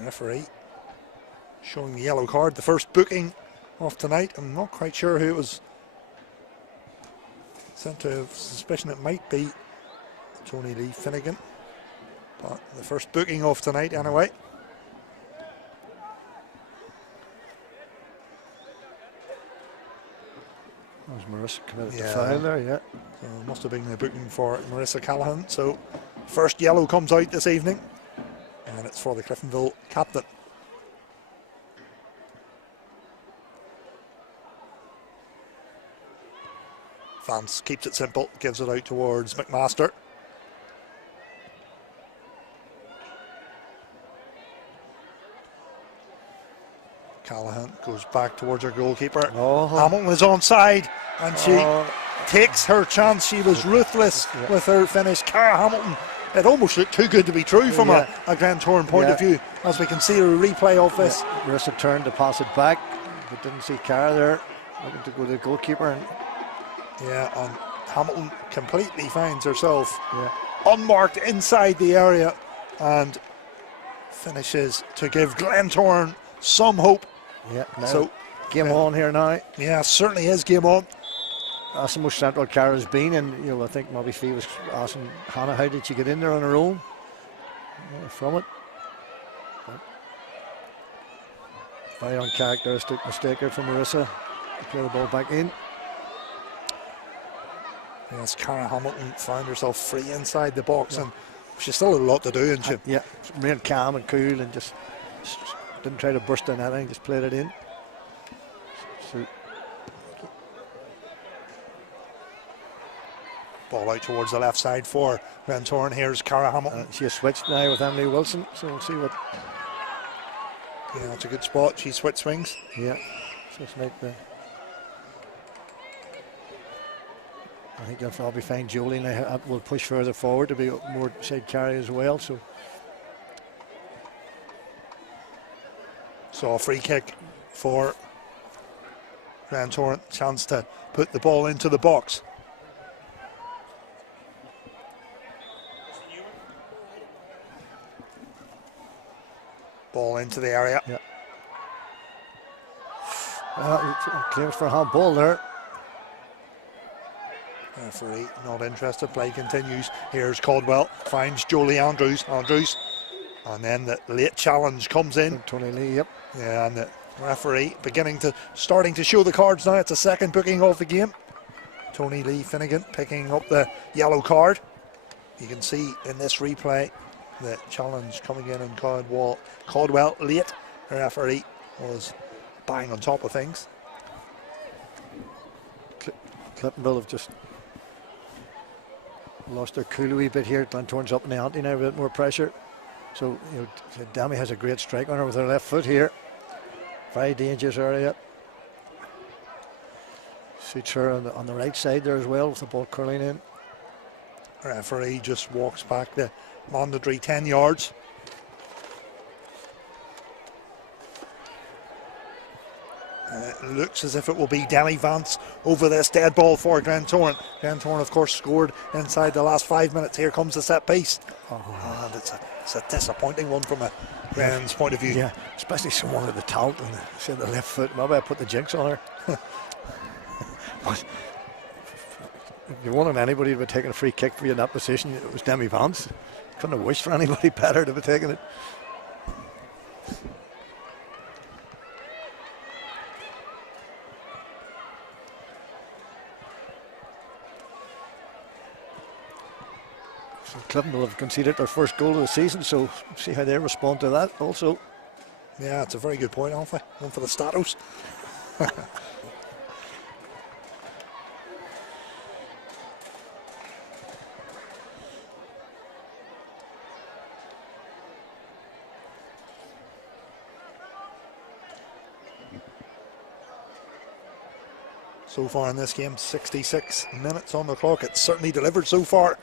Referee showing the yellow card, the first booking of tonight. I'm not quite sure who it was sent to. Suspicion it might be Tony Lee Finnegan, but the first booking of tonight anyway. That was Marissa committed the foul there, yeah. So it must have been the booking for Marissa Callahan. So first yellow comes out this evening, and it's for the Cliftonville captain. Vance keeps it simple, gives it out towards McMaster. Callahan goes back towards her goalkeeper. Hamilton is onside, and she takes her chance. She was ruthless with her finish. Cara Hamilton, it almost looked too good to be true from a Glentoran point of view, as we can see a replay of this. Marissa turned to pass it back. but didn't see Cara there. Looking to go to the goalkeeper. And yeah, and Hamilton completely finds herself unmarked inside the area and finishes to give Glentoran some hope. Yeah, so game on here now. Yeah, certainly is game on. That's the most central Cara's been, and I think maybe Fee was asking Hannah, how did she get in there on her own from it? But very uncharacteristic mistake there from Marissa to play the ball back in. Yes, Cara Hamilton found herself free inside the box, and she's still a lot to do, and she remained calm and cool and just didn't try to burst in anything, just played it in. So, ball out towards the left side for Glentoran. Here's Cara Hamilton. She has switched now with Emily Wilson, so we'll see what. Yeah, it's a good spot. She switched swings. Yeah, so it's like the. I think they'll probably find Jolie now will push further forward to be more side carry as well. So a free kick for Glentoran. Chance to put the ball into the box. Ball into the area. Yeah. Claims for a handball there. Referee not interested. Play continues. Here's Caldwell. Finds Jolie Andrews. And then the late challenge comes in. Tony Lee, yep. Yeah, and the referee starting to show the cards now. It's a second booking of the game. Tony Lee Finnegan picking up the yellow card. You can see in this replay the challenge coming in, and Caldwell late. The referee was bang on top of things. Cliftonville have just lost their cool a wee bit here. Glentoran's up in the ante now, a bit more pressure. So, Dami has a great strike on her with her left foot here. Very dangerous area. Suits her on the right side there as well, with the ball curling in. Referee just walks back the mandatory 10 yards. It looks as if it will be Demi Vance over this dead ball for Glentoran. Glentoran, of course, scored inside the last 5 minutes. Here comes the set piece. And it's a disappointing one from a Glen's point of view. Yeah, especially someone with the talent and the left foot. Maybe I put the jinx on her. But if you wanted anybody to be taking a free kick for you in that position, it was Demi Vance. Couldn't have wished for anybody better to be taking it. Cliftonville have conceded their first goal of the season, so see how they respond to that also. Yeah, it's a very good point, Alfie. One for the Statos. So far in this game, 66 minutes on the clock. It's certainly delivered so far.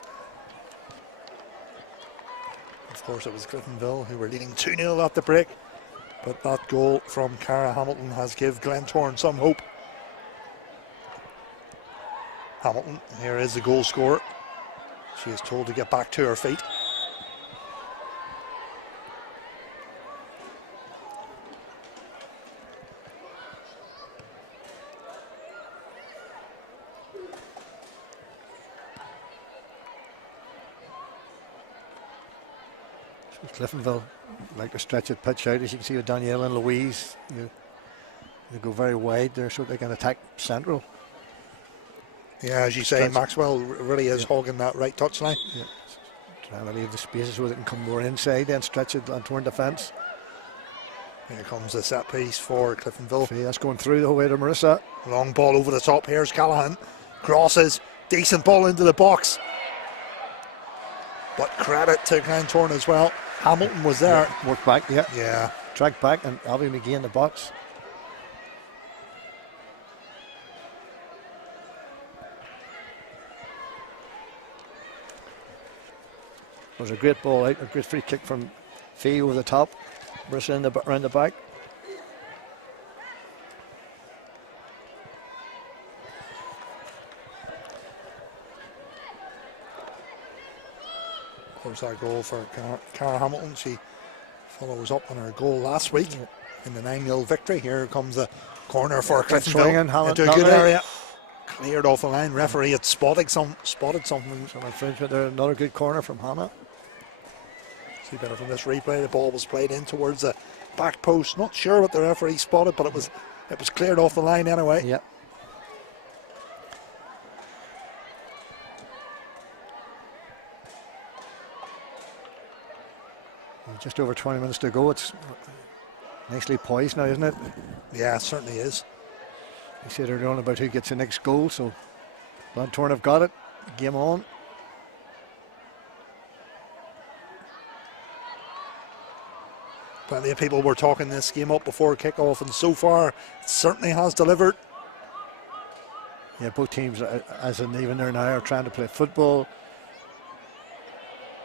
Of course, it was Cliftonville who were leading 2-0 at the break, but that goal from Cara Hamilton has given Glentoran some hope. Hamilton, here is the goal scorer. She is told to get back to her feet. Cliftonville like to stretch the pitch out, as you can see with Danielle and Louise. They go very wide there so they can attack central. Yeah, as you say, Maxwell really is hogging that right touchline. Yeah. Trying to leave the spaces where they can come more inside and stretch it and turn defence. Here comes the set piece for Cliftonville. See, that's going through the whole way to Marissa. Long ball over the top. Here's Callahan. Crosses. Decent ball into the box. But credit to Glentoran as well. Hamilton was there. Yeah, worked back, yeah. Yeah. Track back, and Abby McGee in the box. It was a great ball out, a great free kick from Fee over the top. Marissa around the back. scores that goal for Cara Hamilton. She follows up on her goal last week in the 9-0 victory. Here comes a corner for Cliftonville into a good area. Cleared off the line. Referee had spotted something. Some infringement there. Another good corner from Hannah. See better from this replay. The ball was played in towards the back post. Not sure what the referee spotted, but it was cleared off the line anyway. Yep. Just over 20 minutes to go. It's nicely poised now, isn't it? Yeah, it certainly is. You said earlier on about who gets the next goal, so Glentoran have got it. Game on. Plenty of people were talking this game up before kickoff, and so far it certainly has delivered. Yeah, both teams, as in even there now, are trying to play football.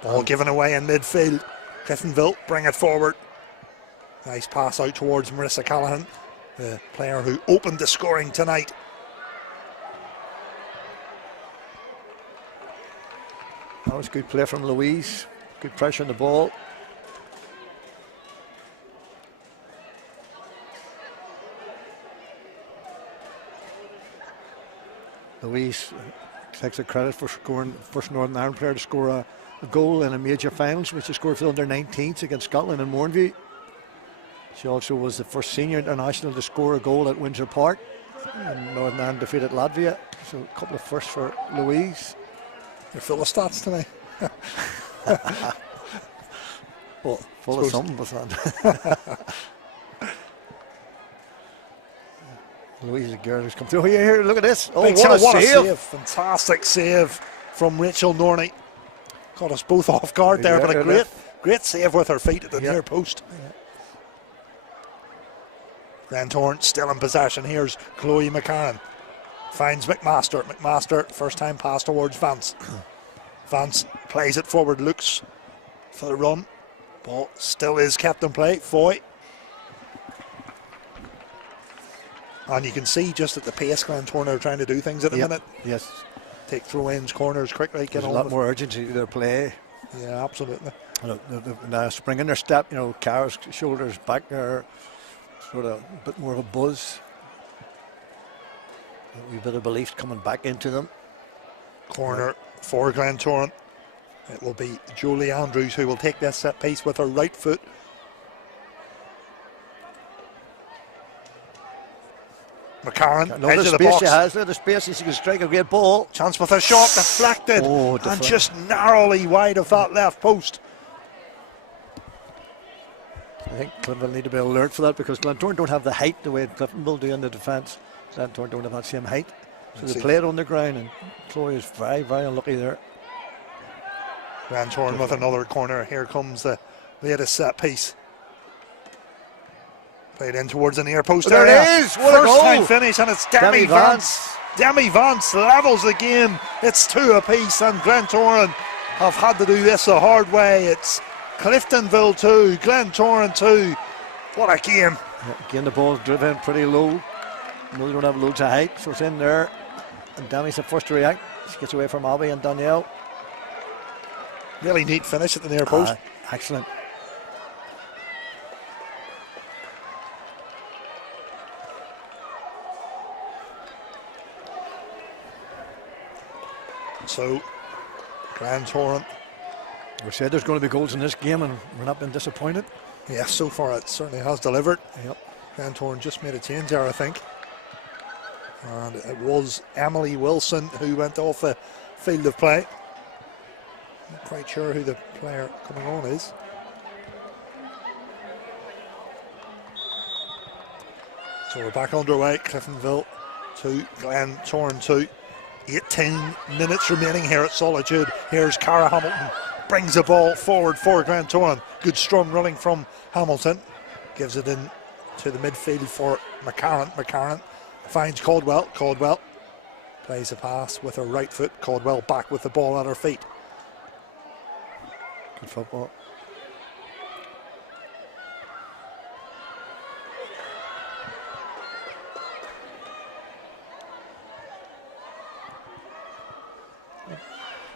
Ball given away in midfield. Cliftonville bring it forward. Nice pass out towards Marissa Callahan, the player who opened the scoring tonight. That was good play from Louise. Good pressure on the ball. Louise takes the credit for scoring the first Northern Ireland player to score a goal in a major finals, which she scored for the under-19s against Scotland in Mornview. She also was the first senior international to score a goal at Windsor Park, and Northern Ireland defeated Latvia. So a couple of firsts for Louise. You're full of stats today. Well, full of something was that. Louise, the girl who's come through. Here, look at this. Oh, what a save. Fantastic save from Rachel Norney. Caught us both off guard there, but a great save with her feet at the near post. Glentoran still in possession. Here's Chloe McCarran. Finds McMaster. McMaster, first time pass towards Vance. Vance plays it forward, looks for the run. Ball still is kept in play. Foy. And you can see just at the pace Glentoran are trying to do things at the minute. Yes. Take throw-ins, corners quickly. There's a lot more urgency to their play. Yeah, absolutely. Now spring in their step, you know, Cara's shoulders back there, sort of a bit more of a buzz. A wee bit of belief coming back into them. Corner for Glentoran. It will be Jolie Andrews who will take this set piece with her right foot. McCarran, edge of the box. She has there, the space, she can strike a great ball. Chance with a shot, deflected, and just narrowly wide of that left post. I think Cliftonville need to be alert for that, because Glentoran don't have the height the way Cliftonville do in the defence. Glentoran don't have that same height. So they play it on the ground, and Chloe is very, very unlucky there. Glentoran with another corner. Here comes the latest set piece. Played in towards the near post area. There it is! What First a goal! time finish, and it's Demi Vance. Demi Vance levels the game. It's 2 apiece, and Glentoran have had to do this the hard way. It's Cliftonville 2, Glentoran 2. What a game. Yeah, again, the ball's driven pretty low. No, they don't have loads of height, so it's in there. And Demi's the first to react. She gets away from Abby and Danielle. Really neat finish at the near post. Excellent. So, Glentoran. We said there's going to be goals in this game, and we're not been disappointed. Yes, so far it certainly has delivered. Yep. Glentoran just made a change there, I think. And it was Emily Wilson who went off the field of play. Not quite sure who the player coming on is. So we're back underway. Cliftonville 2, Glentoran 2. 18 minutes remaining here at Solitude. Here's Cara Hamilton. Brings the ball forward for Glentoran. Good strong running from Hamilton. Gives it in to the midfield for McCarran. McCarran finds Caldwell. Caldwell plays a pass with her right foot. Caldwell back with the ball at her feet. Good football.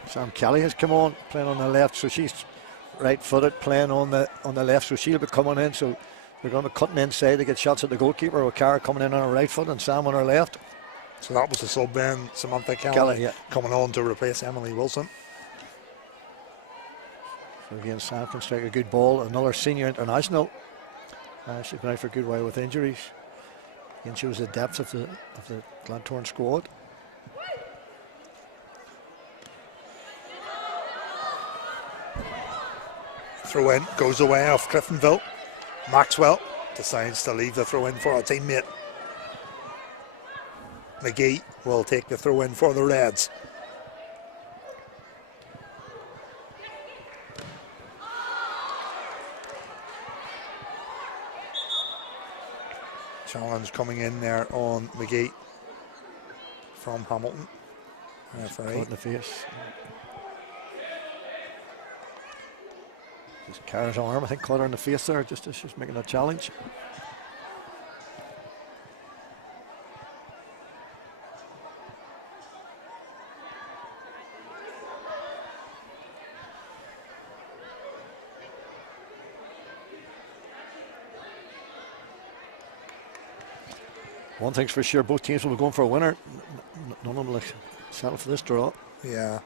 Sam Kelly has come on, playing on the left, so she's right-footed, playing on the left, so she'll be coming in. So they're going to be cutting inside to get shots at the goalkeeper, with Cara coming in on her right foot and Sam on her left. So that was the sub then, Samantha Kelly coming on to replace Emily Wilson. So again, Sam can strike a good ball. Another senior international. She's been out for a good while with injuries. Again, shows the depth of the Glentoran squad. Throw in goes away off Cliftonville. Maxwell decides to leave the throw in for a teammate. McGee will take the throw in for the Reds. Challenge coming in there on McGee from Hamilton. Caught in the face. Just Cara's arm, I think, caught her in the face there, just as she's making a challenge. One thing's for sure, both teams will be going for a winner. None of them will settle for this draw. Yeah.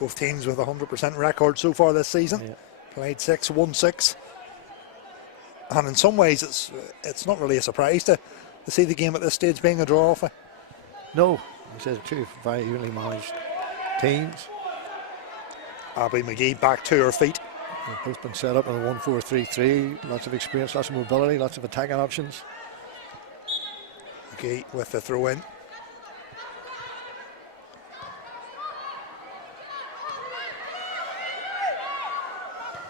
Both teams with a 100% record so far this season. Yeah. Played 6, won 6. And in some ways it's not really a surprise to see the game at this stage being a draw. No, it's two very evenly managed teams. Abby McGee back to her feet. They've both been set up in a 1-4-3-3. Lots of experience, lots of mobility, lots of attacking options. McGee with the throw in.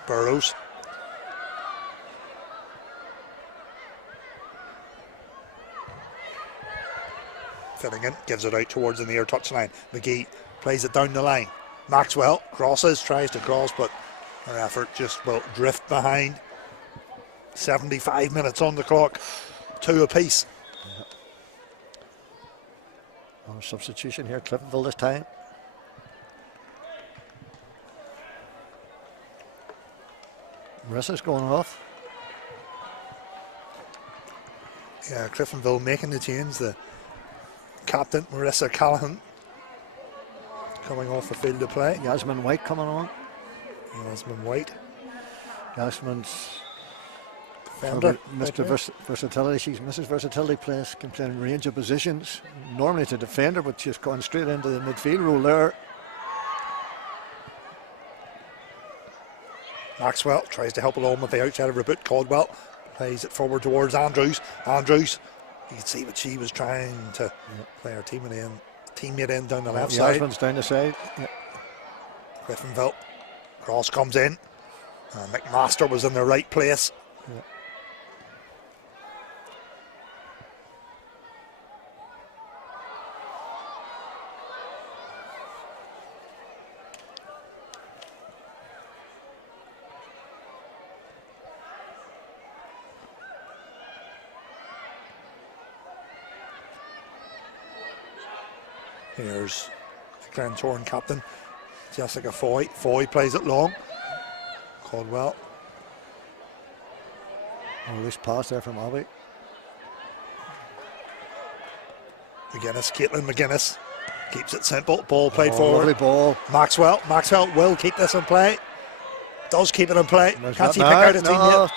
Burrows. Finnegan gives it out towards the near touchline. McGee plays it down the line. Maxwell crosses, tries to cross, but her effort just will drift behind. 75 minutes on the clock, 2 apiece. Yeah. Substitution here, Cliftonville this time. Marissa's going off. Yeah, Cliftonville making the change. The captain, Marissa Callahan, coming off the field to play. Yasmin White coming on. Yasmin White. Yasmin's defender. Mr. Versatility. She's Mrs. Versatility, plays, can play in a range of positions. Normally it's a defender, but she's gone straight into the midfield role there. Maxwell tries to help along with the outside of her boot. Caldwell plays it forward towards Andrews. Andrews, you can see what she was trying to play her teammate in down the left side. Yasmin's down the side. Yeah. Cliftonville. Cross comes in. McMaster was in the right place. Yeah. Here's the Glentoran captain, Jessica Foy. Foy plays it long. Caldwell. A loose pass there from Abby. McGuinness, Caitlin McGuinness keeps it simple. Ball played forward. Lovely ball. Maxwell will keep this in play. Does keep it in play. Can she pick out a teammate?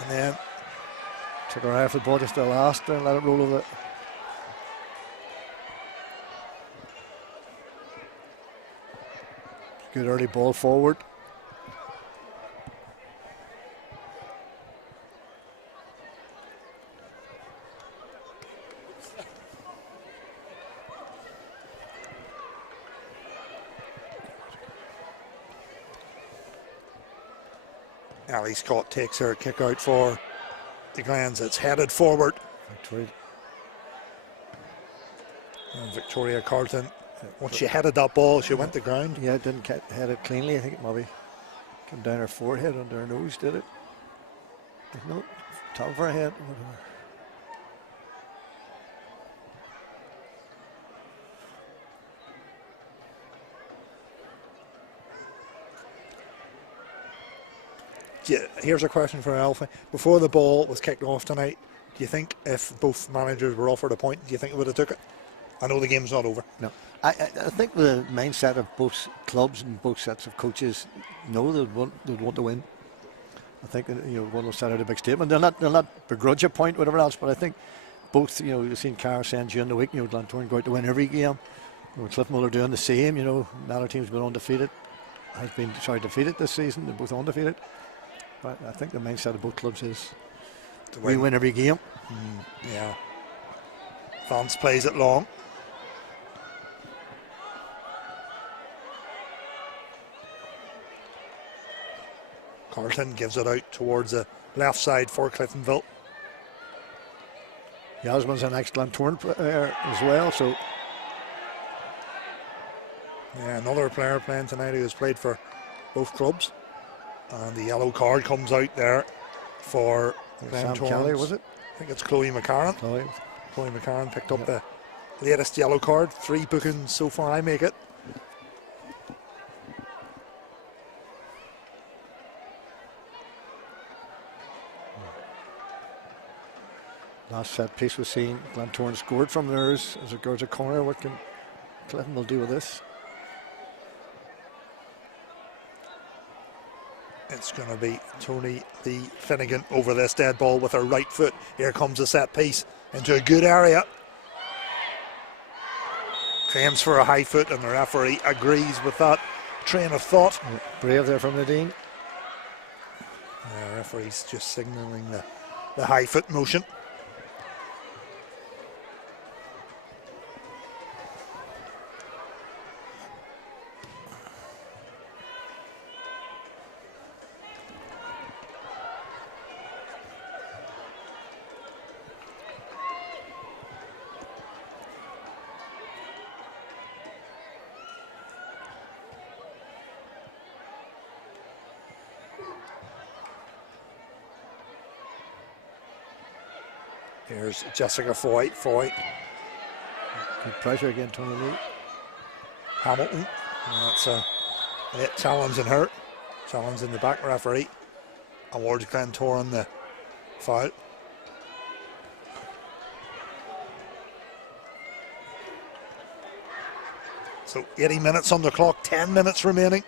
And then took her eye off the ball just the last and let it roll over. Good early ball forward. Ali Scott takes her kick out for the Glens. It's headed forward. Victoria Carlton. Once she headed that ball, she went to ground. Yeah, it didn't head it cleanly. I think it maybe came down her forehead, under her nose, did it? No, top of her head, whatever. Here's a question for Alfie. Before the ball was kicked off tonight, do you think if both managers were offered a point, do you think they would have took it? I know the game's not over. No. I think the mindset of both clubs and both sets of coaches know they'd want to win. I think one will set out a big statement. They'll not begrudge a point, whatever else. But I think both, you've seen Carr saying during the week, Glentoran go out to win every game. Cliftonville are doing the same. Another team's been undefeated, defeated this season. They're both undefeated. But I think the mindset of both clubs is we win every game. Yeah. Vance plays it long. Carlton gives it out towards the left side for Cliftonville. Yasmin's an excellent turn player as well. So yeah, another player playing tonight who has played for both clubs. And the yellow card comes out there for Sam Kelly, was it? I think it's Chloe McCarran. Chloe McCarran picked up the latest yellow card. 3 bookings so far, I make it. Last set piece was seen. Glentoran scored from theirs as it goes a corner. What can Cliftonville do with this? It's going to be Tony Lee Finnegan over this dead ball with her right foot. Here comes a set piece into a good area. Claims for a high foot, and the referee agrees with that train of thought. Brave there from Nadine. The referee's just signalling the high foot motion. Here's Jessica Foy. Good pressure again, Tony Lee. Hamilton. That's a challenge in her. Challenge in the back. Referee awards Glentoran the foul. So 80 minutes on the clock, 10 minutes remaining.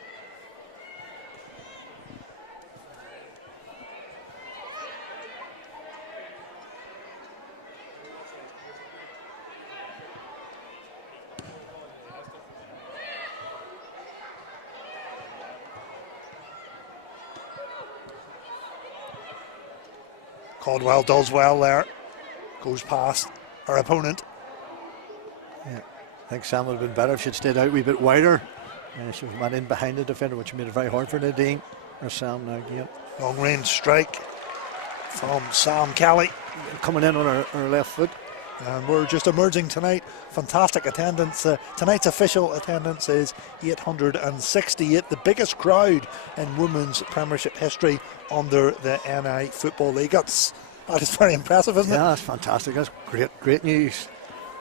Caldwell does well there. Goes past her opponent. Yeah, I think Sam would have been better if she'd stayed out a wee bit wider. She was man in behind the defender, which made it very hard for Nadine or Sam now again. Long range strike from Sam Kelly. Coming in on her left foot. And we're just emerging tonight. Fantastic attendance. Tonight's official attendance is 868, the biggest crowd in women's Premiership history under the NI Football League. That is very impressive, isn't it? Yeah, that's fantastic. That's great news.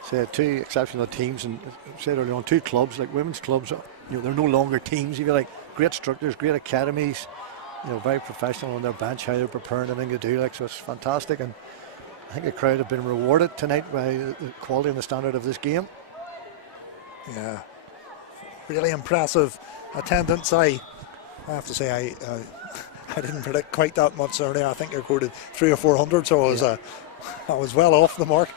So 2 exceptional teams, and said earlier on, 2 clubs, like women's clubs, they're no longer teams, if you like. Great structures, great academies, very professional on their bench, how they're preparing everything to do, so it's fantastic. And I think the crowd have been rewarded tonight by the quality and the standard of this game. Yeah, really impressive attendance. I have to say I didn't predict quite that much earlier. I think I quoted 300 or 400, so I was well off the mark.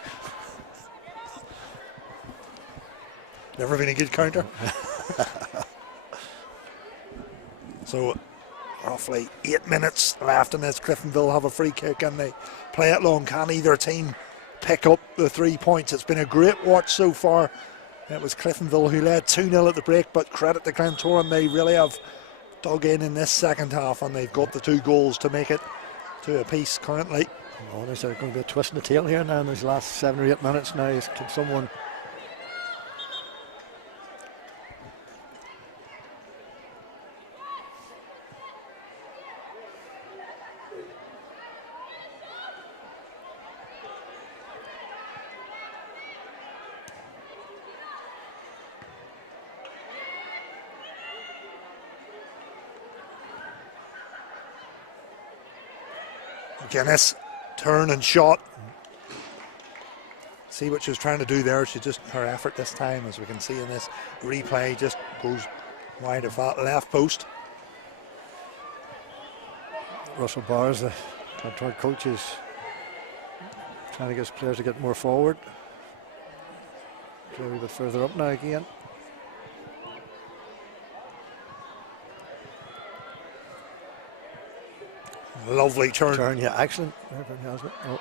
Never been a good counter. So roughly 8 minutes left in this. Cliftonville have a free kick and they play it long. Can either team pick up the 3 points? It's been a great watch so far. It was Cliftonville who led 2-0 at the break, but credit to Glentoran, they really have dug in this second half, and they've got the 2 goals to make it to a piece currently. Oh, there's going to be a twist in the tail here now in these last 7 or 8 minutes now. Can someone... McGuinness, turn and shot. See what she was trying to do there. Her effort this time, as we can see in this replay, just goes wide of that left post. Russell Barrs, the Glentoran coach, is trying to get his players to get more forward. Play a wee bit further up now again. Lovely turn. Turn, yeah, excellent. Oh.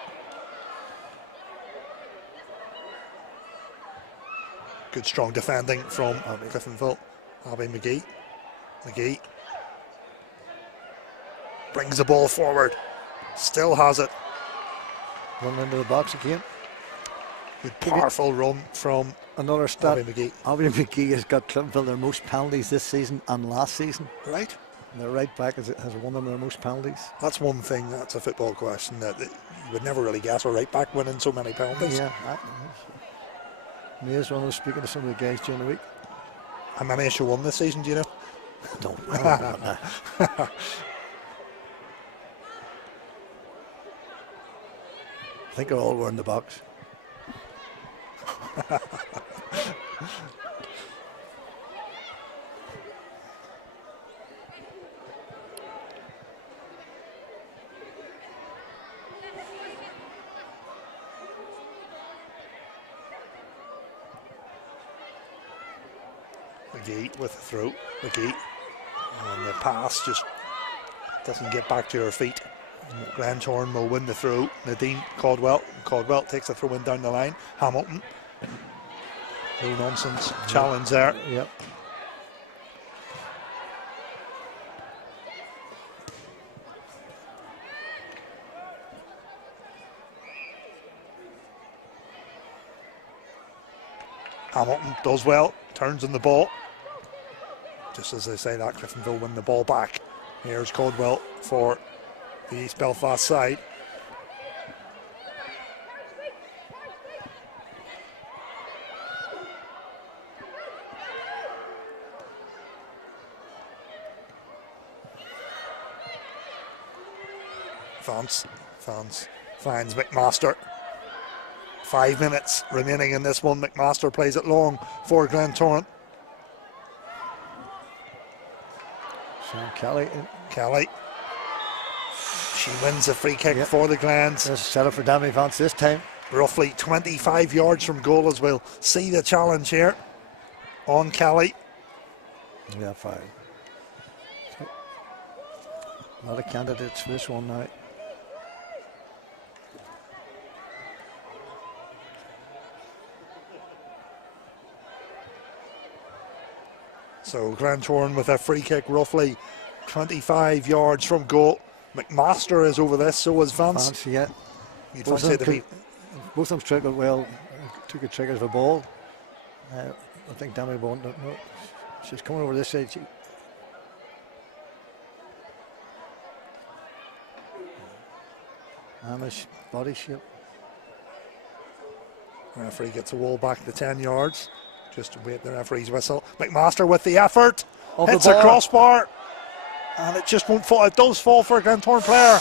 Good strong defending from Cliftonville. Abby McGee. McGee brings the ball forward. Still has it. Run into the box again. Good powerful run from another stat. Abby McGee. Abby McGee has got Cliftonville their most penalties this season and last season. Right. And their right back has won them their most penalties. That's one thing, that's a football question that you would never really guess, a right back winning so many penalties. Yeah. May as well was speaking to some of the guys during the week. How many has she won this season, do you know? No. I think they're all in the box. McGee with the throw. McGee. And the pass just doesn't get back to her feet. Glentoran will win the throw. Nadine Caldwell. Caldwell takes the throw in down the line. Hamilton. No nonsense challenge there. Yep. Hamilton does well. Turns in the ball. Just as they say that, Cliftonville win the ball back. Here's Caldwell for the East Belfast side. Vance finds McMaster. 5 minutes remaining in this one. McMaster plays it long for Glentoran. Kelly. She wins a free kick for the Glens. There's a setup for Dami Vance this time. Roughly 25 yards from goal as we'll see the challenge here on Kelly. Yeah, fine. A lot of candidates for this one now. So Glentoran with a free kick roughly 25 yards from goal. McMaster is over this, so is Vance. Yeah. Both of them struggled well, took a trigger of a ball. I think Dami won't. No, she's coming over this side. Amish body shape. Referee gets a wall back to 10 yards. Just to wait the referee's whistle. McMaster with the effort. Hits a crossbar. And it just won't fall. It does fall for a Glentoran player.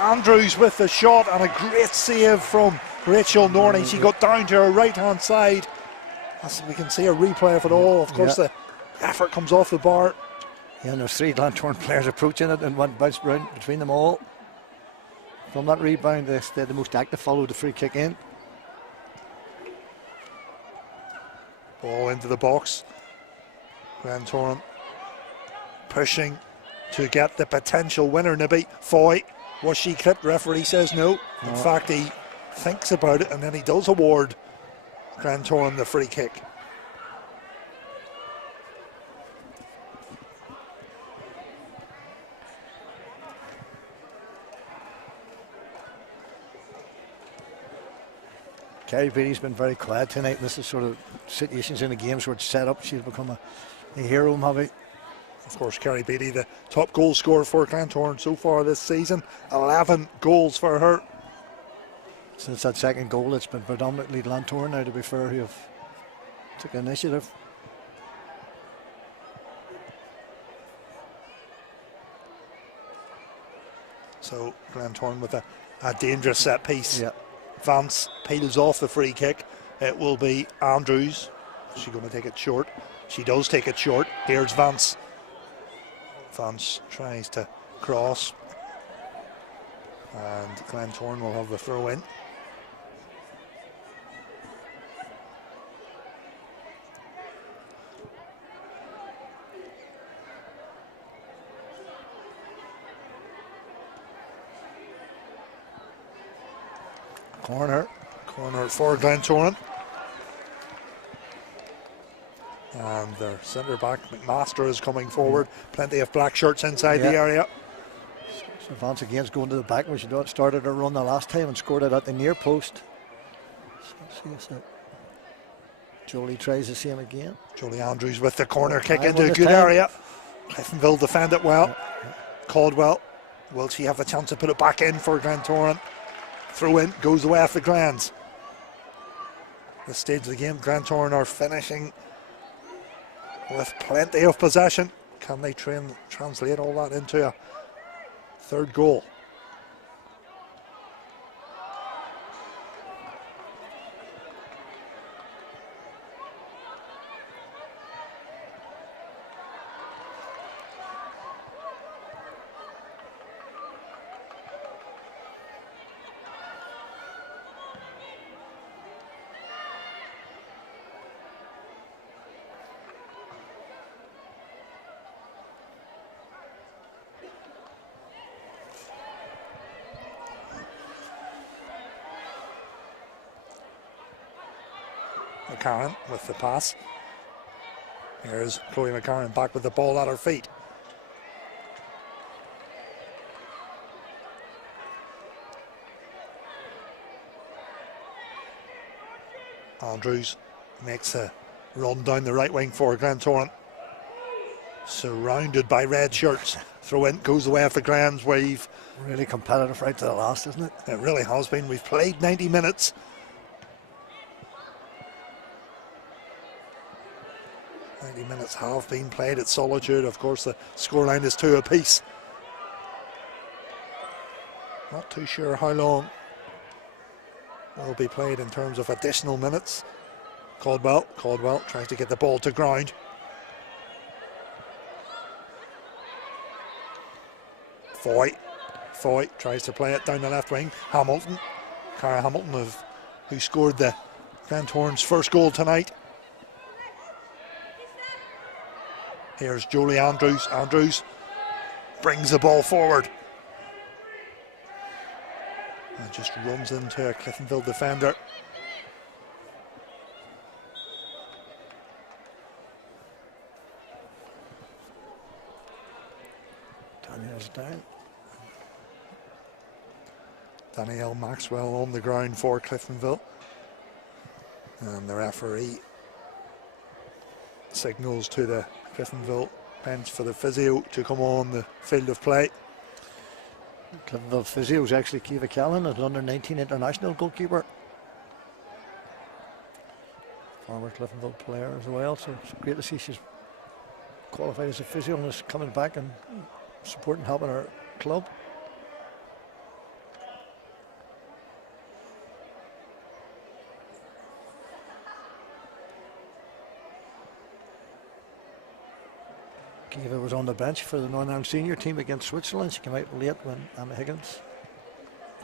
Andrews with the shot and a great save from Rachel Norney. She got down to her right hand side. As we can see a replay of it all. Of course, the effort comes off the bar. Yeah, and there's 3 Glentoran players approaching it and one bounced around between them all. From that rebound, they're the most active, followed the free kick in. Ball into the box. Glentoran pushing to get the potential winner, Nibby. Foy, was she clipped? Referee says no. In fact, he thinks about it and then he does award Glentoran the free kick. Kerry Beatty's been very quiet tonight. This is sort of situations in the games where it's set up. She's become a hero, maybe. Of course, Kerry Beatty, the top goal scorer for Glentoran so far this season. 11 goals for her. Since that second goal, it's been predominantly Glentoran now, to be fair, who have took initiative. So Glentoran with a dangerous set piece. Yeah. Vance peels off the free kick. It will be Andrews. Is she going to take it short? She does take it short. Here's Vance. Vance tries to cross. And Glentoran will have the throw in. Corner for Glentoran. And their centre back McMaster is coming forward. Plenty of black shirts inside the area. So Vance again's going to the back, which started a run the last time and scored it at the near post. So Jolie tries the same again. Jolie Andrews with the corner kick into a good area. Cliftonville defend it well. Caldwell, will she have a chance to put it back in for Glentoran? Throw in, goes away after Glens. This stage of the game, Glentoran are finishing with plenty of possession. Can they translate all that into a third goal? McCarran with the pass. Here's Chloe McCarran back with the ball at her feet. Andrews makes a run down the right wing for Glentoran. Surrounded by red shirts. Throw in, goes away after Glens. We've really competitive right to the last, isn't it? It really has been. We've played 90 minutes. Minutes have been played at Solitude. Of course, the scoreline is 2 apiece. Not too sure how long will be played in terms of additional minutes. Caldwell tries to get the ball to ground. Foy tries to play it down the left wing. Hamilton, Cara Hamilton, who scored the Glentoran's first goal tonight. Here's Jolie Andrews. Andrews brings the ball forward. And just runs into a Cliftonville defender. Daniel's down. Danielle Maxwell on the ground for Cliftonville. And the referee signals to the Cliftonville bench for the physio to come on the field of play. Cliftonville physio is actually Kiva Callan, an under-19 international goalkeeper. Former Cliftonville player as well, so it's great to see she's qualified as a physio and is coming back and supporting, helping her club. Kiva was on the bench for the Northern Ireland senior team against Switzerland. She came out late when Emma Higgins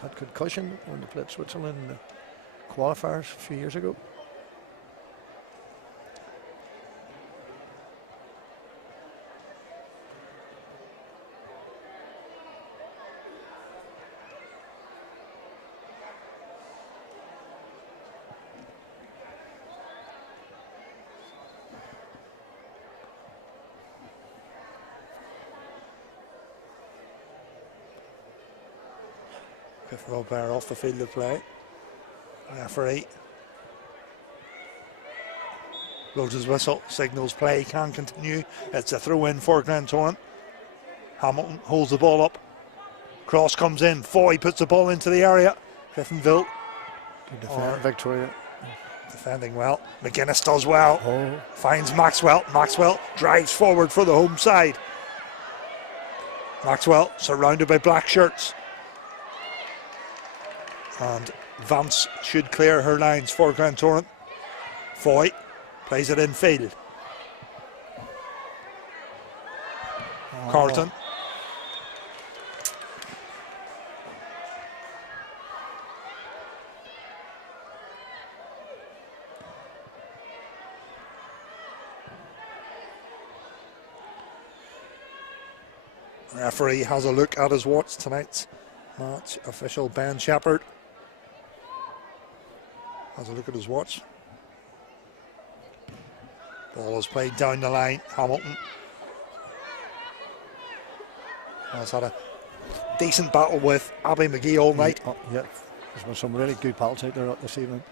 had concussion when they played Switzerland in the qualifiers a few years ago. Cliftonville player off the field of play. Referee blows his whistle, signals play can continue. It's a throw in for Glentoran. Hamilton holds the ball up. Cross comes in. Foy puts the ball into the area. Cliftonville Victoria defending well. McGuinness does well. Finds Maxwell. Maxwell drives forward for the home side. Maxwell surrounded by black shirts. And Vance should clear her lines for Glentoran. Foy plays it in field. Carlton. Referee has a look at his watch. Tonight's match official Ben Shepherd has a look at his watch. Ball is played down the line. Hamilton has had a decent battle with Abby McGee all night. Yeah, there's been some really good battles out there this evening.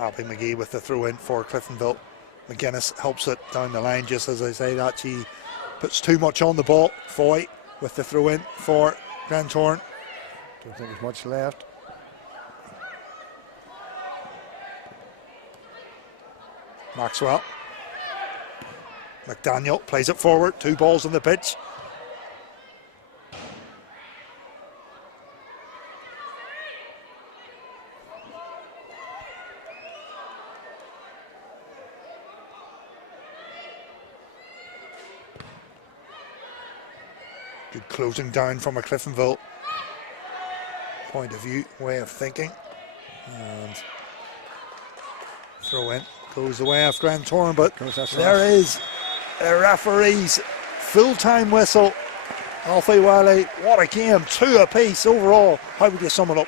Abby McGee with the throw in for Cliftonville. McGuinness helps it down the line, just as I say that. She puts too much on the ball. Foy with the throw in for Glentoran. Don't think there's much left. Maxwell. McDaniel plays it forward. 2 balls on the pitch. Good closing down from a Cliftonville point of view, way of thinking. And throw in goes the way of Glentoran, but there is a referee's full-time whistle. Alfie Wiley, what a game, 2 apiece overall. How would you sum it up?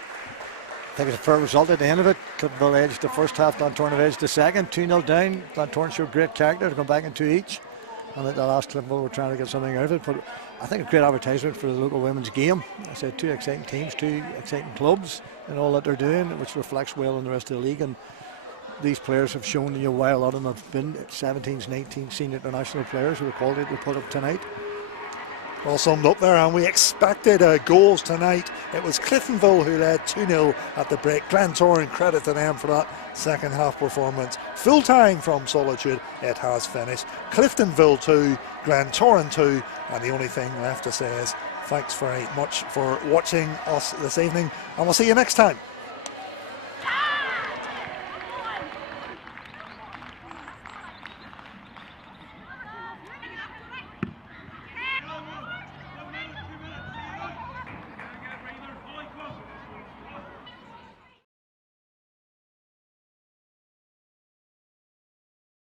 I think it's a fair result at the end of it. Cliftonville edged the first half, Glentoran have edged the second. 2-0 down. Glentoran showed great character to come back in 2 each. And at the last Cliftonville were trying to get something out of it. But I think a great advertisement for the local women's game. I said 2 exciting teams, 2 exciting clubs and all that they're doing, which reflects well on the rest of the league. And these players have shown you why a lot of them have been 17s, 19 senior international players who are quality to put up tonight. Well summed up there, and we expected goals tonight. It was Cliftonville who led 2-0 at the break. Glentoran, credit to them for that second half performance. Full time from Solitude, it has finished. Cliftonville 2, Glentoran 2, and the only thing left to say is thanks very much for watching us this evening, and we'll see you next time